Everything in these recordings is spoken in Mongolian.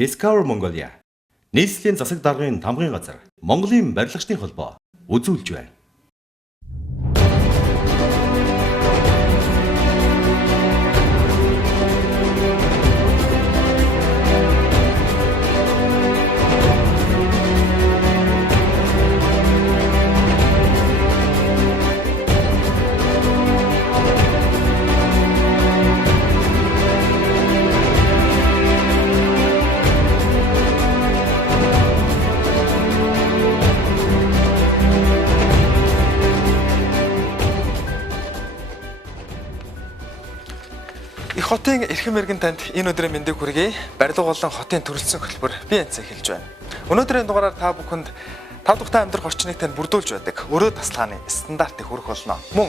Discover Mongolia. Нийслэлийн засаг даргын тамгын газар Монголын барилгачдын холбоо үзүүлж байна. Их хотын эрхэм мэрэгэн танд энэ өдрийн мэндийг хүргэе. Барилга болон хотын төрөлсөн хөтөлбөр БНЦ эхэлж байна. Өнөөдрийн дугаараар та бүхэнд тав тухтай амьдрах орчныг тань бүрдүүлж байдаг өрөө тасалгааны стандартыг хүргэх болно. Мөн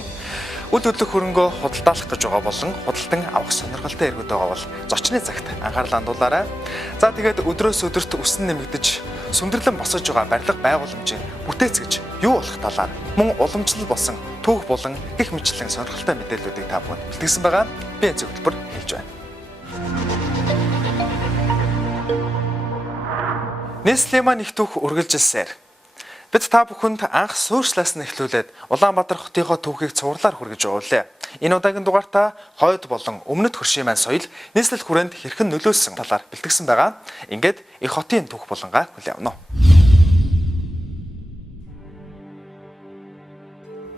үд хөдлөх хөрөнгөө худалдаалах гэж байгаа болон худалдан авах сонирхолтой иргэд байгаа бол зочны цагт анхаарлаа хандуулаарай. За тэгээд өдрөөс өдөрт өсөн нэмэгдэж сүндэрлэн босож байгаа барилга байгууламжийн бүтээц гэж юу болох талаар мөн уламжлал болсон түүх болон гих мэтлэн сонирхолтой мэдээллүүдийг та бүхэнд бэлтгэсэн байгаа. БНЦ хөтөлбөр хэлж байна. Нийслэлийн маань их түүх үргэлжилсээр бид та бүхэнд анх суурьшлаас нь эхлүүлээд Улаанбаатар хотынхоо түүхийг цувралаар хүргэж явуулъя. Энэ удаагийн дугаартаа хойд болон өмнөд хөршийн маань соёл нийслэл хүрээнд хэрхэн нөлөөлсөн талаар бэлтгэсэн байгаа. Ингээд их хотын түүх болонгаа хүлээн авна.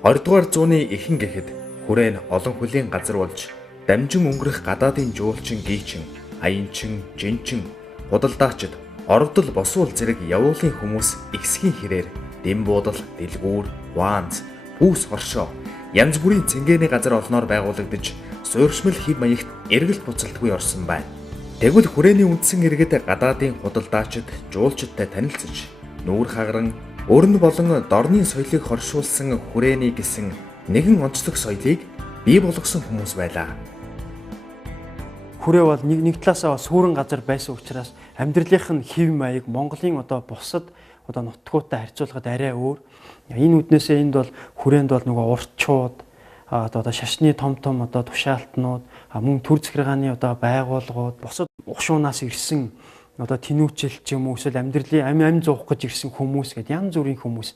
20-р зууны ихэнх гэхэд хүрээн олон хүлийн газар болж дамжин өнгөрөх гадаадын жуулчин гийчин, аянчин, жинчин, худалдаачид, ордол босуул зэрэг явуулын хүмүүс ихсгийн хэрээр дэм буудал, дэлгүүр, ваанз, пүүс хоршоо янз бүрийн цэнгэний газар олноор байгуулагдаж суурьшмал хэв маягт эргэлт буцалтгүй орсон байна. Тэгвэл хүрээний үндсэн иргэд гадаадын худалдаачид, жуулчидтай танилцж, нүүр хагаран, өрн болон дорны соёлыг хоршуулсан хүрээний гэсэн нэгэн онцлог соёлыг бий болгосон хүмүүс байлаа. Хүрээ бол нэг талаасаа сүрэн газар байсан учраас амьдралынх нь хэв маяг Монголын бусад нутгуудтай харьцуулахад арай өөр. Энэ үднээсээ энд бол хүрээнд бол нөгөө уртчууд, шашны том тушаалтнууд, мөн төр захиргааны байгууллагууд, бусад угшуунаас ирсэн тэнүүчил ч юм уу эсвэл амьдралын амь зуух гэж ирсэн хүмүүс гэдэг янз бүрийн хүмүүс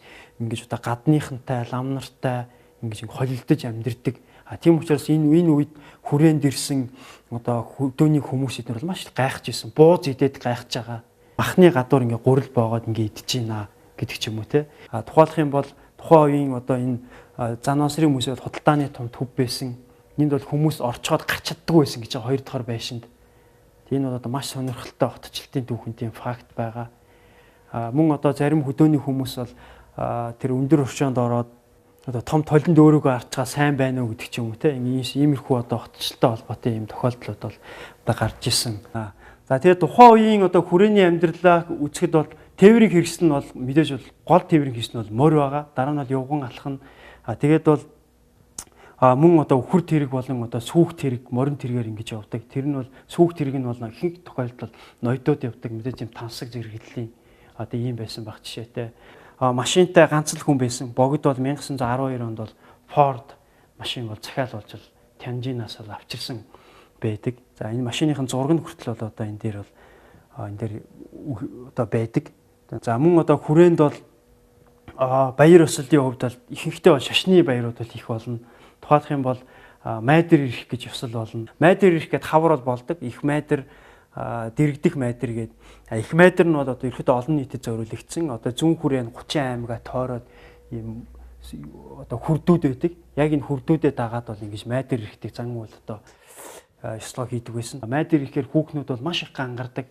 ингэж гадныхантай, лам нартай ингэж холилдож амьдэрдэг. Тийм учраас энэ үед хүрээнд ирсэн хөдөөний хүмүүс эднэр бол маш их гайхаж ирсэн. Бууз идээд гайхаж байгаа. Махны гадуур ингээ гурил боогоод ингээ идэж байна гэдэг ч юм уу те. Тухайлах юм бол тухайн үеийн энэ зан насрын хүмүүс бол худалдааны том төв байсан. Энд бол хүмүүс орчоод гарч чаддаггүй байсан гэж хоёр дахь байшинд. Энэ бол маш сонирхолтой хотчлтын түүхэн тийм факт байгаа. Мөн зарим хөдөөний хүмүүс бол тэр өндөр орчоонд ороод том толинд өөрийгөө арчгаа сайн байна уу гэдэг ч юм уу те. Иймэрхүү хотчлттой холбоотой юм тохиолдлууд бол гарч исэн. За тэгээд тухайн үеийн хүрээний амьдралаа үзэхэд бол тээврийг хэрэгсэн нь бол мэдээж бол гол тээврийг хийсэн нь бол морь байгаа. Дараа нь бол явган алхна. Тэгээд бол мөн үхэр тэрэг болон сүүх тэрэг, морин тэргээр ингэж явдаг. Тэр нь бол сүүх тэрэг нь бол ихэнх тохиолдолд ноёдод явдаг мэдээж юм тансаг зэрэглэлийн ийм байсан баг жишээтэй. Машинтай ганц л хүн байсан. Богд бол 1912 онд бол Ford машин бол захиалуулж Тянжинаас бол авчирсан байдаг. За энэ машиныхын зураг нь хүртэл бол энэ дээр байдаг. За мөн хүрээнд бол баяр ёслолын хувьд бол ихэнхдээ бол шашны баярууд бол их болно. Тухайлах юм бол майдэр ирэх гэж ёсол болно. Майдэр ирэх гэд хавар бол болдог. Их майдэр, дэрэгдэх майдэр гээд их майдэр нь бол ерөөхдөө олон нийтэд зориулагдсан. Зүүн хүрээн 30 аймгаа тойроод ийм хүрдүүд байдаг. Яг энэ хүрдүүдэд дагаад бол ингэж майдэр ирэхтэй зан үйл ёслоо хийдэг байсан. Майдэр ирэхээр хүүхнүүд бол маш их гангардаг.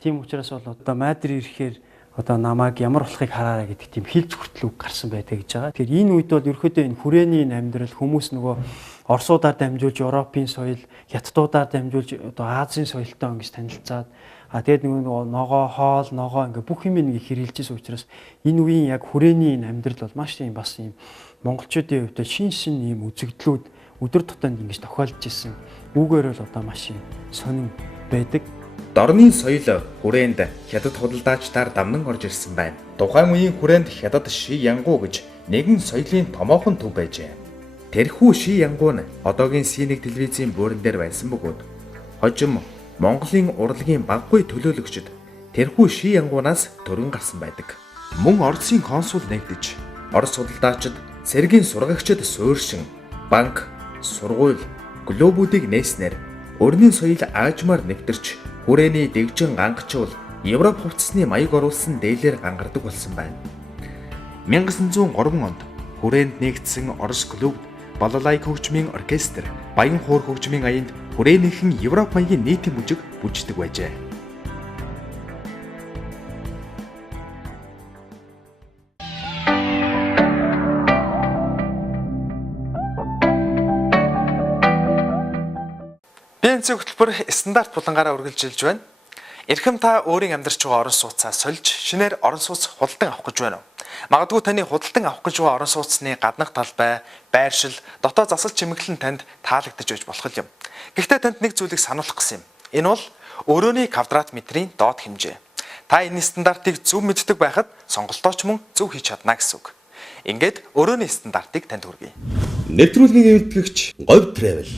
Тийм учраас бол майдэр ирэхээр намайг ямар болохыг хараарай гэдэг тийм хилж хүртэл үг гарсан байдаг гэж байгаа. Тэгэхээр энэ үед бол ерөөхдөө энэ хүрээний амьдрал хүмүүс нөгөө Оросуудаар дамжуулж Европын соёл, Хятадуудаар дамжуулж Азийн соёлтой ингэж танилцаад тэгээд нөгөө ногоо, хоол, ногоо ингээ бүх юм нэг хэрэлжсэн учраас энэ үеийн яг хүрээний амьдрал бол маш тийм бас юм монголчуудын хувьд шин ийм үзэгдлүүд өдөр тутамд ингэж тохиолдож исэн. Үүгээр бол маш юм сонин байдаг. Дорны соёл хүрээнд хятад худалдаачдаар дамнан орж ирсэн байна. Тухайн үеийн хүрээнд хятад ши янгуу гэж нэгэн соёлын томоохон төв байжээ. Тэрхүү ши янгуу нь одоогийн C1 телевизийн бууран дээр байсан бөгөөд хожим Монголын урлагийн баггүй төлөөлөгчд тэрхүү ший янгуунаас төрөн гарсан байдаг. Мөн Оросын консул нэгдэж, Орос худалдаачид, цэргийн сургагчид суурьшин, банк, сургууль, глобуудыг нээснээр өрнийн соёл аажмаар нэвтэрч, хүрээний дэгжин гангачвал Европ хувцсны маяг оруулсан дээлээр гангардаг болсон байна. 1903 онд хүрээнд нэгдсэн Орос клуб Балалайка хөгжмийн оркестр Баян хуур хөгжмийн аянд хүрээнийхэн Европ маягийн нийтийн мужиг бүждэг байжээ. БНЦ хөтөлбөр стандарт булангаараа үргэлжилж байна. Эрхэм та өөрийн амьдарч байгаа орон сууцаа сольж шинээр орон сууц худалдан авах гэж байна уу? Магадгүй таны худалдан авах гэж байгаа орон сууцны гаднах талбай, байршил, дотоод засал чимэглэл танд таалагдаж байж болох юм. Гэхдээ танд нэг зүйлийг сануулах гэсэн юм. Энэ бол өрөөний квадрат метрийн доод хэмжээ. Та энэ стандартыг зөв мэддэг байхад сонголтоо ч мөн зөв хийж чадна гэсэн үг. Ингээд өрөөний стандартыг танд хүргэе. Нэвтрүүлгийн эвдгэгч Говь Travel.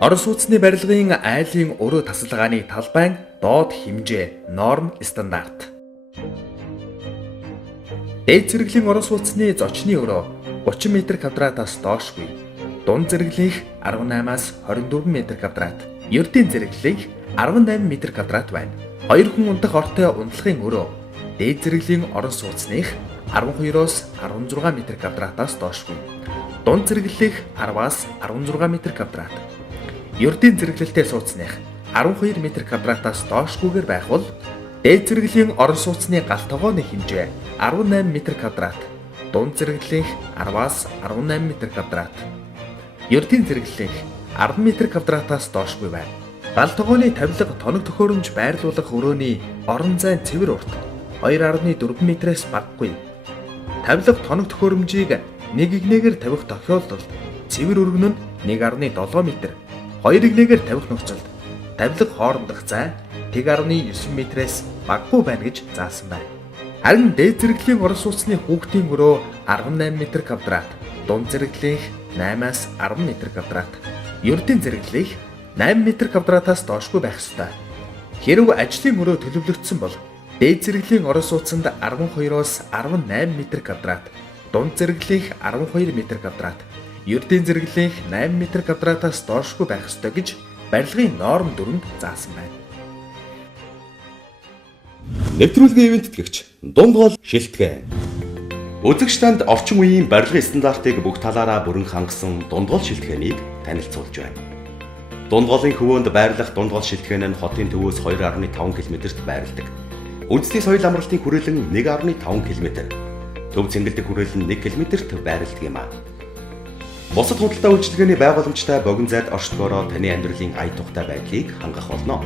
Орос сууцны барилгын айлын өрөө тасалгааны талбайн доод хэмжээ норм стандарт. Дээд зэрэглэлийн орос сууцны зочны өрөө 30 м2-аас доошгүй. Дунд зэрэглэлийнх 18-аас 24 м2, ердийн зэрэглэлийнх 18 м2 байна. Хоёр хүн унтах ортой унтлахын өрөө дээд зэрэглэлийн орос сууцных 12-оос 16 м2-аас доошгүй. Дунд зэрэглэлийнх 10-аас 16 м2. Ердийн зэрэглэлтэй сууцных 12 м2-аас доошгүйгээр байх бол дээд зэрэглэлийн орон сууцны галт тогооны хэмжээ 18 м2, дунд зэрэглэлийнх 10-аас 18 м2, ердийн зэрэглэлийнх 10 м2-аас доошгүй байна. Галт тогооны тавилга тоног төхөөрөмж байрлуулах өрөөний орон зайн цэвэр урт 2.4 м-ээс багагүй. Тавилга тоног төхөөрөмжийг нэг игнээгээр тавих тохиолдолд цэвэр өргөн нь 1.7 м, хоёрыг нэгээр тавих нөхцөлд тавилга хоорондох зай 1.9 м-ээс багагүй байна гэж заасан байна. Харин дээд зэрэглэлийн орос сууцны хүүхдийн өрөө 18 м2, дунд зэрэглэлийнх 8-аас 10 м2, ердийн зэрэглэлийнх 8 м2-аас доошгүй байх ёстой. Хэрв ажлын өрөө төлөвлөгдсөн бол дээд зэрэглэлийн орос сууцанд 12-оос 18 м2, дунд зэрэглэлийнх 12 м2, ердийн зэрэглэлийнх 8 м2-аас доошгүй байх ёстой гэж барилгын норм 4-нд заасан байна. Нэвтрүүлгийн эвдгэгч дунд гол шилтгэн. Үзэгч танд орчин үеийн барилгын стандартыг бүх талаараа бүрэн хангасан дунд гол шилтгэнийг танилцуулж байна. Дунд голын хөвөөнд байрлах дунд гол шилтгэн нь хотын төвөөс 2.5 км-т байрладаг. Үндэсний соёл амралтын хүрээлэн 1.5 км, төв цэнгэлдэх хүрээлэн 1 км-т байрладаг юм а. Бусад худалдаа үйлчилгээний байгууламжтай богино зайд оршдгоороо таны амьдралын ая тухтай байдлыг хангах болно.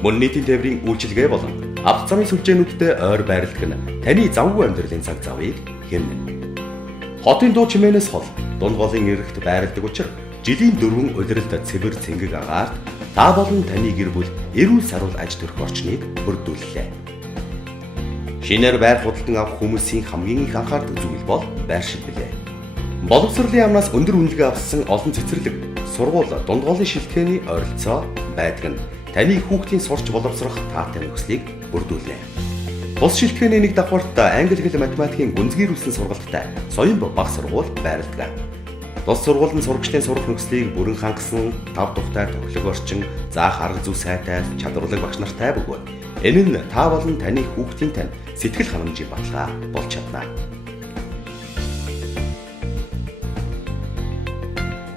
Мөн нийтийн тээврийн үйлчилгээ болон авто замын сүлжээнүүдтэй ойр байрладаг нь таны завгүй амьдралын цаг завыг хэмнэнэ. Хотын дуу чимээнээс хол дунд голын эрэгт байрладаг учраас жилийн 4 улиралд цэвэр цэнгэг агаарт та болон таны гэр бүл эрүүл сарвал аж төрөх орчныг бүрдүүллээ. Шинээр байр худалдан авах хүмүүсийн хамгийн их анхаардаг зүйл бол байршил билээ. Боловсролын яамнаас өндөр үнэлгээ авсан олон цэцэрлэг, сургууль, дунд голын шилтгэний ойролцоо байдаг нь таны хүүхдийн сурч боловсрох таатай нөхцөлийг бүрдүүлнэ. Бус шилтгэний нэг давхарт англи хэл математикийн гүнзгийрүүлсэн сургалттай Соён баг сургууль байрладаг. Тус сургуулийн сурагчдын сурах нөхцөлийг бүрэн хангасан тав тухтай тоглох орчин, заах арга зүй сайтай, чадварлаг багш нартай бөгөөд энэ нь та болон таны хүүхдийн тань сэтгэл ханамжийн баталгаа болж чадна.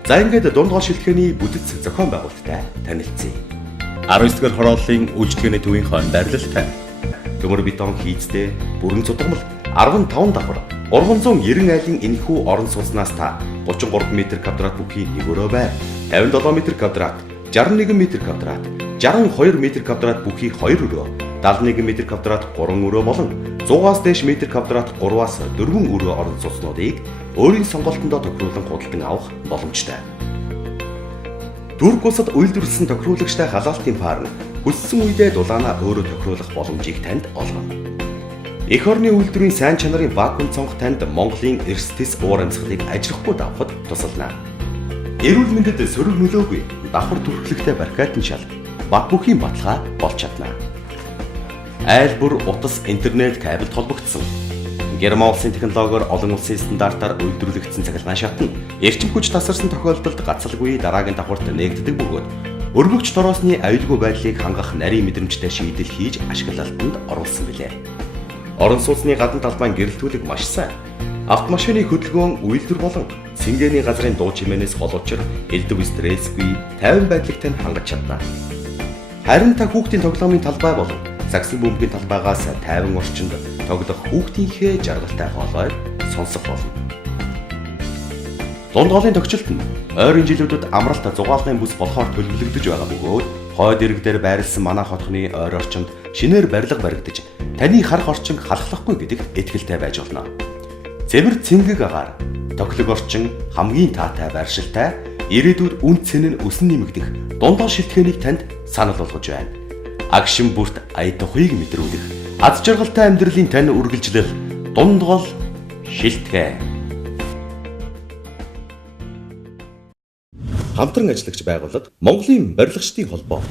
За ингээд дунд гол шилтгэний бүтэц зохион байгуулалттай танилцъя. 19-р хорооллын үйлчлэгээний төвийн хон байрлалтай. Төмөр бетон хийцтэй, бүрэн цутгамал 15 давхар 390 айлын энэхүү орон сууцнаас та 33 м2 бүхий нэг өрөө байр, 57 м2, 61 м2, 62 м2 бүхий 2 өрөө, 71 м2 3 өрөө болон 100-аас дээш м2 3-аас 4 өрөө орон сууцнуудыг өөрийн сонголтондоо тохируулан худалдан авах боломжтой. Турк улсад үйлдвэрлэсэн тохируулагчтай халаалтын фар нь хүссэн үедээ дулаанаа өөрөө тохируулах боломжийг танд олгоно. Эх орны үйлдвэрийн сайн чанарын вакуум цонх танд Монголын эрс тис уур амьсгалыг ажиглахгүй давхад тусална. Эрүүл мэндэд сөрөг нөлөөгүй давхар түрхлэгтэй барикатын шал баг бүхийн баталгаа болж чадна. Айл бүр утас интернет кабелд холбогдсон. Герман улсын технологиор олон улсын стандартаар үйлдвэрлэгдсэн цахилгаан шат нь эрчим хүч тасарсан тохиолдолд гацалгүй дараагийн давхарт нээгддэг бөгөөд өргөгч торосны аюулгүй байдлыг хангах нарийн мэдрэмжтэй шийдэл хийж ашиглалтанд оруулсан билээ. Орон сууцны гадна талбайн гэрэлтүүлэг маш сайн. Автомашины хөдөлгөөн үйлдвэр болон цэнгэний газрын дуу чимээнээс гол учир элдв стрессгүй тайван байдлыг тань хангаж чадна. Харин та хүүхдийн тоглоомын талбай болон саксын бөмбөгийн талбайгаас тайван орчинд тоглох хүүхдийнхээ жаргалтай хоолойг сонсох болно. Дунд голын тохиолдолд нь ойрын жилүүдэд амралт зугаалгын бүс болохоор төлөвлөгдөж байгаа бөгөөд хойд ирэг дээр байрлсан манай хотхны ойр орчинд шинээр барилга баригдаж таны харах орчин халахлахгүй гэдэгт итгэлтэй байж болно. Цэвэр цэнгэг агаар тоглог орчин хамгийн таатай байршилтай ирээдүйд үн цэн нь өсөн нэмэгдэх дундгол шилтгэнийг танд санал болгож байна. Агшин бүрт ая тухыг мэдрүүлэх аз жаргалтай амьдралын тань үргэлжлэх дундгол шилтгэн. Хамтран ажиллагч байгууллага Монголын барилгачдын холбоо.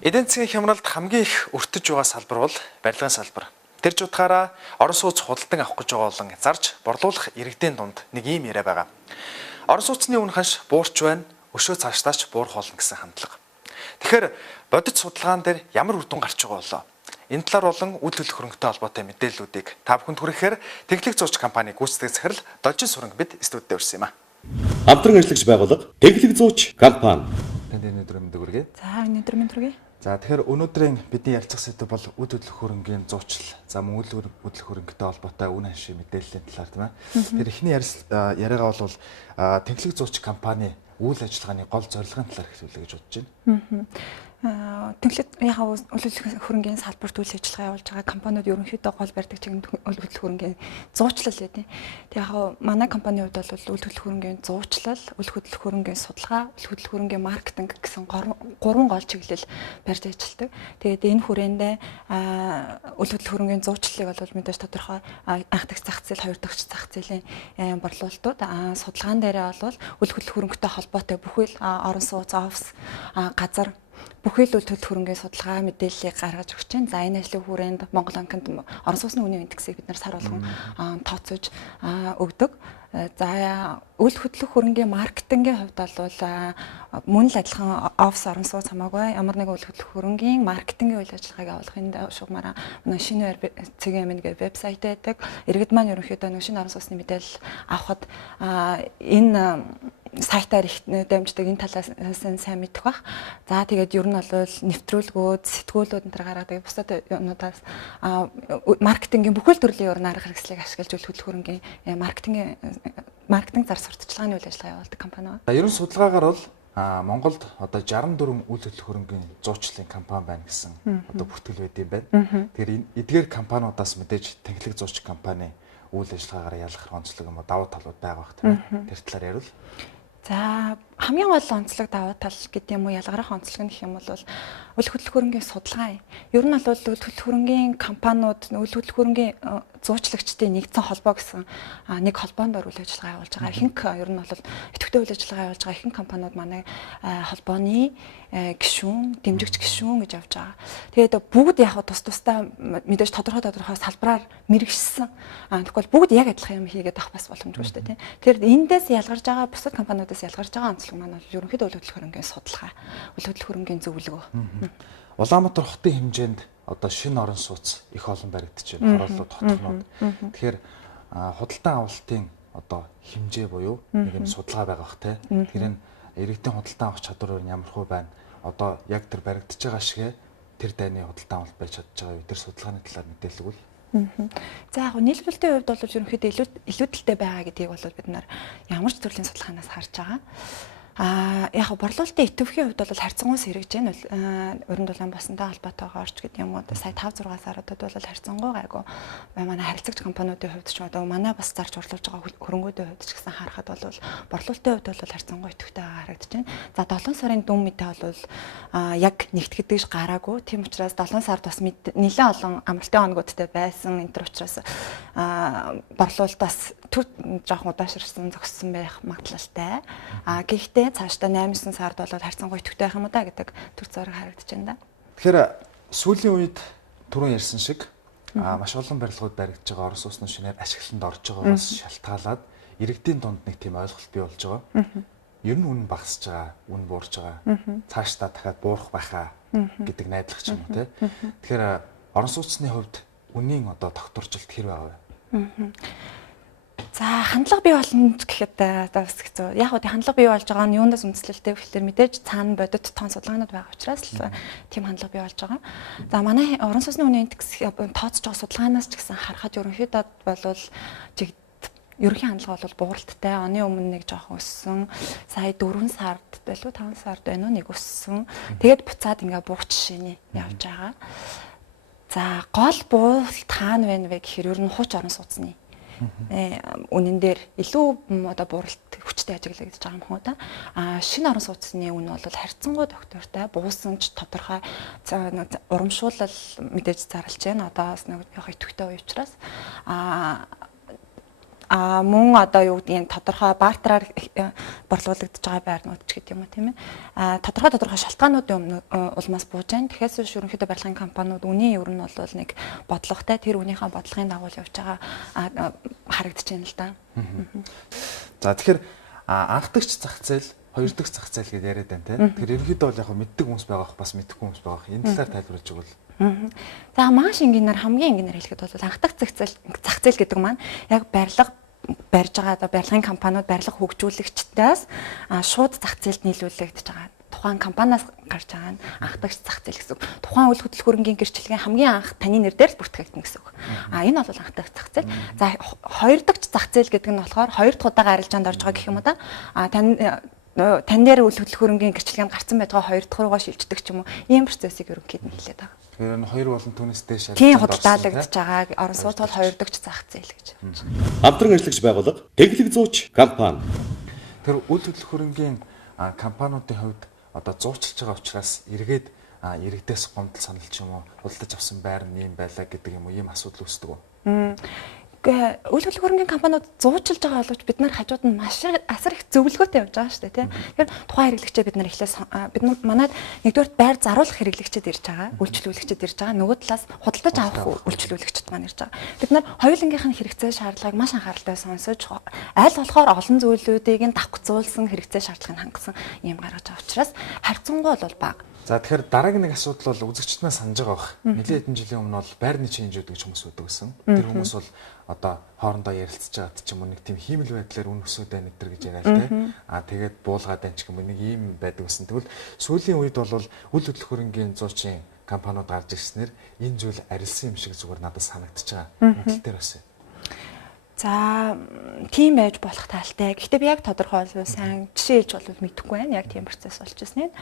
Эдийн засгийн хямралд хамгийн их өртөж байгаа салбар бол барилгын салбар. Тэр ч утгаараа орон сууц худалдан авах гэж байгаа болон зарж борлуулах иргэдийн дунд нэг ийм яриа байгаа. Орон сууцны үн ханш буурч байна, өшөө цаашлаач буурах болно гэсэн хандлага. Тэгэхээр бодит судалгаан дээр ямар үр дүн гарч байгаа болоо? Энэ талаар болон үйл хөдлөх хөрөнгөтэй холбоотой мэдээллүүдийг та бүхэнд хүрэхээр Техник зууч компани гүйцэтгэх захирал Должин Сүрэнг бид студид урьсан юм а. Хамтран ажиллагч байгууллага Техник зууч компани. Танд энэ өдрийн мэнд хүргэе. За өнөөдөр мэнд хүргэе. За тэгэхээр өнөөдрийн бидний ярилцах сэдэв бол үйл хөдлөх хөрөнгийн зуучлал. За мөн үйл хөдлөх хөрөнгөтэй холбоотой үн ханшийн мэдээллийн талаар тийм ээ. Тэр эхний яриагаа бол Техник зууч компани үйл ажиллагааны гол зорилгын талаар хэлүүлээ гэж бодож байна. Тэнхлэг яхаа үйл хөдлөх хөрөнгөний салбарт үйл ажиллагаа явуулж байгаа компаниуд ерөнхийдөө гол барьдаг чиглэл үйл хөдлөх хөрөнгөний зуучлал гэдэг. Тэг яхаа манай компанийн хувьд бол үйл хөдлөх хөрөнгөний зуучлал, үйл хөдлөх хөрөнгөний судалгаа, үйл хөдлөх хөрөнгөний маркетинг гэсэн гурван гол чиглэл барьж ажилладаг. Тэгээд энэ хүрээндээ үйл хөдлөх хөрөнгөний зуучлалыг бол мэдээж тодорхой анх дахь зах зээл, хоёр дахь зах зээлийн борлуулалтууд, судалгаан дээрээ бол үйл хөдлөх хөрөнгөтэй холбоотой бүхэл орон сууц, офис, газар бүхэл үйл хөдлөх хөрөнгөний судалгаа мэдээллийг гаргаж өгч байна. За энэ ажлын хүрээнд Монгол банкнд орон сууцны үнийн индексийг бид нар сар болгон тооцож өгдөг. За үйл хөдлөх хөрөнгөний маркетингийн хувьд бол мөн л адилхан офис орон сууц хамаагүй ямар нэг үйл хөдлөх хөрөнгөний маркетингийн үйл ажиллагааг явуулахын шугамаараа шинэ CGM гэдэг вебсайт байдаг. Иргэд маань ерөнхийдөө нэг шинэ орон сууцны мэдээлэл авахд энэ сайтаар их дамждаг энэ талаас сайн мэдэх бах. За тэгээд ер нь бол нэвтрүүлгүүд, сэтгүүлүүд энэ төр гаргадаг бусад юмудаас маркетингийн бүхэл төрлийн ер нь арга хэрэгслийг ашиглаж үйл хөдлөх хөрөнгөний маркетинг зар сурталчилгааны үйл ажиллагаа явуулдаг компани байна. За ерөн судалгаагаар бол Монголд одоо 64 үйл хөдлөх хөрөнгөний зуучлалын компани байна гэсэн одоо бүртгэл байд юм байна. Тэгэхээр эдгээр компаниудаас мэдээж Техник зууч компани үйл ажиллагаагаар ялгах онцлог юм уу давуу талууд байгаа бах тийм ээ. Тэр талаар ярил. За хамгийн гол онцлог давуу тал гэдэг юм уу ялгарах онцлог нь гэх юм бол үйл хөдлөх хөрөнгөний судалгаа. Ер нь бол үйл хөдлөх хөрөнгөний компаниуд үйл хөдлөх хөрөнгөний зуучлагчдын нэгдсэн холбоо гэсэн нэг холбоонд үйл ажиллагаа явуулж байгаа. Ихэнх ер нь бол идэвхтэй үйл ажиллагаа явуулж байгаа ихэнх компаниуд манай холбооны гишүүн, дэмжигч гишүүн гэж явж байгаа. Тэгээд бүгд яг тус тустай мэдээж тодорхой салбараар мэрэгшсэн. Тэгвэл бүгд яг адилхан юм хийгээд авах бас боломжгүй шүү дээ, тийм. Тэгэхээр эндээс ялгарч байгаа бусад компаниудаас ялгарч байгаа онцлог маань бол ерөнхийдөө үйл хөдлөх хөрөнгөний судалгаа, үйл хөдлөх хөрөнгөний зөвлөгөө. Улаанбаатар хотын хэмжээнд одоо шинэ орон сууц их олон баригдаж байна. Хорооллууд хотгонууд. Тэгэхээр худалдан авалтын одоо хэмжээ буюу нэг юм судалгаа байгаа бах те. Тэгэхээр иргэдийн худалдан авах чадвар нь ямар хөө байна. Одоо яг тэр баригдаж байгаа шигэ тэр дайны худалдан авалт байж чадж байгаа юу? Тэр судалгааны талаар мэдээлэл өгвөл. За яг нийлбэлтийн хувьд бол ерөнхийдөө илүүдэлтэй байгаа гэдгийг бол бид нар ямар ч төрлийн судалгаанаас харж байгаа. Яг борлуулалтын идэвхийн хувьд бол харьцангуйс хэрэгжиж байна. Өрн дулаан басантай холбоотойгоо орч гэдэг юм уу. Сая 5-6 саруудад бол харьцангуй гайгүй манай харилцагч компаниудын хувьд ч одоо манай бас зарж борлуулж байгаа хөрөнгөүүдийн хувьд ч гэсэн харахад бол борлуулалтын хувьд бол харьцангуй идэвхтэй харагдаж байна. За 7 сарын дүн мэдээ бол яг нэгтгэж гэж гараагүй. Тийм учраас 7 сард бас нэлээд олон амралтын хоногудтай байсан. Энэ төр учраас борлуулалтаас жоохон удаашрсан зогссон байх магадлалтай. Гэхдээ Гэхдээ цаашдаа 8-9 сард бол харьцангуй идэвхтэй байх юм да гэдэг төр зориг харагдаж байна да. Тэгэхээр сүүлийн үед түрүүн ярьсан шиг маш олон барилгууд баригдаж байгаа орон сууцны шинээр ашиглалтанд орж байгаагаас шалтгаалаад иргэдийн дунд нэг тийм ойлголт бий болж байгаа. Ер нь үнэн багасж байгаа, үнэн буурж байгаа. Цаашдаа дахиад буурах байхаа гэдэг найдлага ч юм уу те. Тэгэхээр орон сууцны хувьд үнийн одоо тогтворчлт хэр байгаа вэ? За хандлага бий болно гэхэд одоо бас хэцүү. Яг уу хандлага бий болж байгаа нь юундаас үндэслэлтэй гэхэлэр мэдээж цаана бодит тоон судалгаанууд байгаа учраас тийм хандлага бий болж байгаа. За манай орон сууцны үнийн индекс тооцож байгаа судалгаанаас ч гэсэн харахад ерөнхийдөө болвол ерөнхий хандлага бол бууралттай. Оны өмнө нэг жоохон өссөн. Сая 4 сард байлгүй 5 сард байна уу нэг өссөн. Тэгээд буцаад ингээ буух жишээний явж байгаа. За гол бууралт хаана байна вэ гэхээр ер нь хууч орон сууцны үнэн дээр илүү одоо бууралт хүчтэй ажиглагдаж байгаа юм хөө та. Шинэ орон сууцны үн бол харьцангуй тогтвортой, буусан ч тодорхой урамшуулал мэдээж зарлж байна. Одоо бас нэг яг идэвхтэй үе учраас мөн одоо юу гэдгийг тодорхой бартераар борлуулагдж байгаа байрнууд ч гэдэг юм уу тийм ээ. Тодорхой шалтгаануудын улмаас бууж байна. Тэгэхээс биш ерөнхийдөө барилгын компаниуд үнийн ер нь бол нэг бодлоготой тэр үнийхээ бодлогын дагуу явж байгаа харагдаж байна л да. За тэгэхээр анхдагч зах зээл, хоёр дахь зах зээл гэдээ яриад байна тийм. Тэгэхээр ерөнхийдөө бол яг мэддэг хүмүүс байгаа бас мэдхгүй хүмүүс байгаа. Энэ талаар тайлбарлаж өгвөл. За маш энгийнээр хамгийн энгийнээр хэлэхэд бол анхдагч зах зээл гэдэг маань яг барилга барьж байгаа одоо барилгын компаниуд барилга хөгжүүлэгчдээс шууд зах зээлд нийлүүлэгдэж байгаа. Тухайн компаниас гарч байгаа нь анхдагч зах зээл гэсэн үг. Тухайн үйл хөдлөлт хөрөнгийн гэрчлэгийн хамгийн анх таны нэр дээр л бүртгэгдэнэ гэсэн үг. Энэ бол анхдагч зах зээл. За хоёр дахь зах зээл гэдэг нь болохоор хоёр дахь удаага арилжаанд орж байгаа гэх юм уу да. Тань дээр үйл хөдлөлт хөрөнгийн гэрчлэгэнд гарсан байгаа хоёр дахь руугаа шилждэг ч юм уу. Ийм процессыг ерөнхийд нь хэлээд байгаа. Тэгэхээр энэ хоёр болон түүнээс дээш тийм худалдаалагдж байгаа орон сууц бол хоёр дахь зах зээл гэж. Хамтран ажиллаж байгуулга Тэглэг зууч компани. Тэр үйл хөдлөлт хөрөнгийн компаниудын хувьд одоо зуучилж байгаа учраас эргээд иргэдээс гомдол санал ч юм уу худалдаж авсан байр нь юм байлаа гэдэг юм уу ийм асуудал үүсдэг үү? Үйл хөдлөлт хөрөнгийн компаниуд зуучилж байгаа боловч бид нар хажууд нь маш асар их зөвлөгөөтэй явж байгаа шүү дээ тийм. Тэгэхээр тухайн хэрэглэгчээ бид нар эхлээс манайд нэгдүгээр байр заруулах хэрэглэгчэд ирж байгаа, үйлчлүүлэгчэд ирж байгаа, нөгөө талаас худалдаж авах үйлчлүүлэгчэд маань ирж байгаа. Бид нар хоёулангийнх нь хэрэгцээ шаардлагыг маш анхааралтай сонсож аль болохоор олон зүйлүүдийг нь давхцуулсан хэрэгцээ шаардлагыг хангасан юм гаргаж байгаа учраас харьцангуй бол бага. За тэгэхээр дараагийн нэг асуудал бол үзэгчднээ санаж байгаа бах. Нэлээд хэдэн жилийн өмнө бол байрны ченжүүд гэж хүмүүс үүдэг гэсэн. Тэр хүмүүс бол одоо хоорондоо ярилцж байгаад ч юм уу нэг тийм хиймэл байдлаар үн өсөд байна гэдэр гэж яриа л те. Тэгээд буулгаад байна ч юм уу нэг ийм байдаг гэсэн. Тэгвэл сүүлийн үед бол үйл хөдлөлт хөрөнгийн зуучийн компаниуд гарч ирснээр энэ зүйл арилсан юм шиг зүгээр надад санагдчихж байгаа. Энэ тал дээр бас. За тийм байж болох талтай. Гэхдээ би яг тодорхой сайн жишээ хэлж бол мэдэхгүй байна. Яг тийм процесс болж ирсэн нь.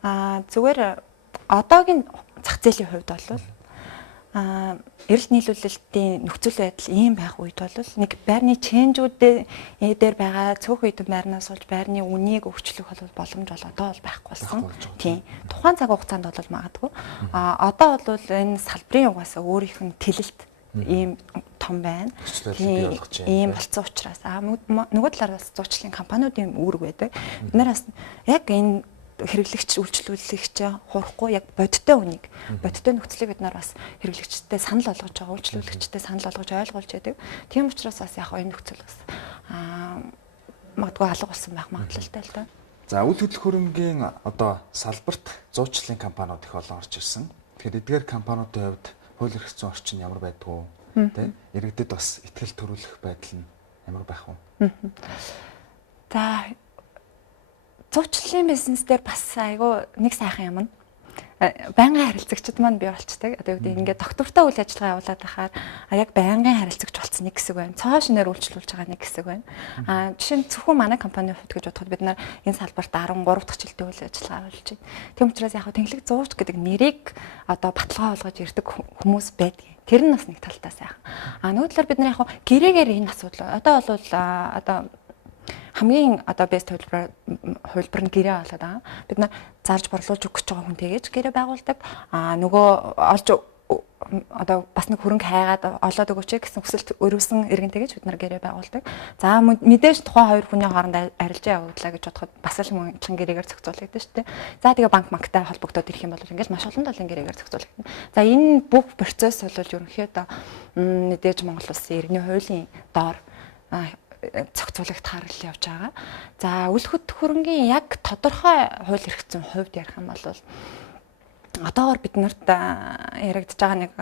Зүгээр одоогийн зах зээлийн хувьд бол эрэлт нийлүүлэлтийн нөхцөл байдал ийм байх үед бол нэг байрны ченжүүдээ дээр байгаа цөөх үйдэн байрнаас олж байрны үнийг өөрчлөх бол боломж бол одоо бол байхгүй болсон. Тийм. Тухайн цаг хугацаанд бол магадгүй. Одоо бол энэ салбарын угаасаа өөрийнх нь тэлэлт ийм том байна. Ийм болцсон учраас нөгөө талаар бас зуучлалын компаниудын үүрэг байдаг. Бид нар бас яг энэ хэрэглэгч үйлчлүүлэгчээ хурахгүй яг бодиттой үнийг бодиттой нөхцөлийг бид нар бас хэрэглэгчтэй санал болгож байгаа үйлчлүүлэгчтэй санал болгож ойлгуулж яадаг. Тийм учраас бас яг энэ нөхцөл бас магадгүй алга болсон байх магадлалтай л да. За үйл хөдлөлт хөрөнгийн одоо салбарт зуучлалын компаниуд их олон орж ирсэн. Тэгэхээр эдгээр компаниудын хувьд хууль эрх зүйн орчин ямар байдгүй тэ иргэдэд бас ихтгэл төрүүлэх байдал нь ямар байх вэ? За зуучлалын бизнес дээр бас айгүй нэг сайхан юм нь байнгын харилцагчид маань бий болчтой. Одоо юу гэдэг ингээд доктортой үйл ажиллагаа явуулаад байхаар яг байнгын харилцагч болсон нэг хэсэг байна. Цоо шинээр үйлчлүүлж байгаа нэг хэсэг байна. Жишээ нь зөвхөн манай компани хувьд гэж бодоход бид нар энэ салбарт 13 дахь жилдээ үйл ажиллагаа явуулж байна. Тийм учраас яг Тэнглэг зууч гэдэг нэрийг одоо баталгаа болгож ирдэг хүмүүс байдаг. Тэр нь бас нэг талтай сайхан. Нөгөө талаар бид нар яг гэрээгээр энэ асуудал одоо бол одоо хамгийн одоо бест хувилбар нь гэрээ болоод байгаа. Бид нар зарж борлуулж өгч байгаа хүнтэйгээж гэрээ байгуулдаг. Нөгөө олж одоо бас нэг хөрөнгө хайгаад олоод өгөөч гэсэн хүсэлт өрөвсөн иргэнтэйгэж бид нар гэрээ байгуулдаг. За мэдээж тухайн хоёр хүний хооронд арилжаа явууллаа гэж бодоход бас л мөнгөчлэн гэрээгээр зохицуулагдсан шүү дээ. За тэгээ банктай холбогдоод ирэх юм бол ингээл маш олон талын гэрээгээр зохицуулагдана. За энэ бүх процесс бол ерөнхийдөө мэдээж Монгол улсын иргэний хуулийн доор зохицуулагдахаар л явж байгаа. За үл хөдлөх хөрөнгийн яг тодорхой хууль эрх зүйн хувьд ярих юм бол одоогор бид нарт яригдж байгаа нэг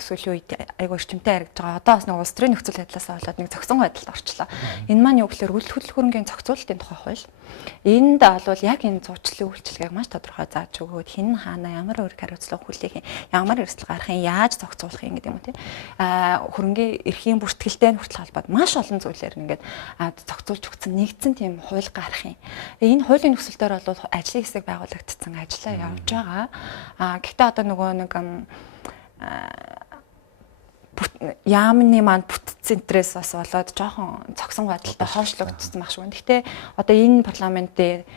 сүүлийн үед айгүй эрчимтэй яригдж байгаа. Одоо бас нэг улс төрийн нөхцөл байдлаас болоод нэг зохисон байдалд орчлоо. Энэ маань юу гэхээр үл хөдлөх хөрөнгийн зохицуулалтын тухай хууль. Энд бол яг энэ зуучлалын үйлчилгээг маш тодорхой зааж өгөөд хин хаана ямар үүрэг хариуцлага хүлээх юм, ямар эрсдэл гаргах юм, яаж зохицуулах юм гэдэг юм уу тийм. Хөрөнгийн эрхийн бүртгэлтэй хүртэл холбоод маш олон зүйлээр ингээд зохицуулж өгсөн нэгдсэн тийм хууль гарах юм. Энэ хуулийн нөхцөлдөр бол ажлын хэсэг байгуулагдсан, ажиллаа явж байгаа. Гэхдээ одоо нөгөө нэг яамны маань бүтц центрээс бас болоод жоохон цогсон байдалтай хойшлогдсон байх шүү. Гэхдээ одоо энэ парламентын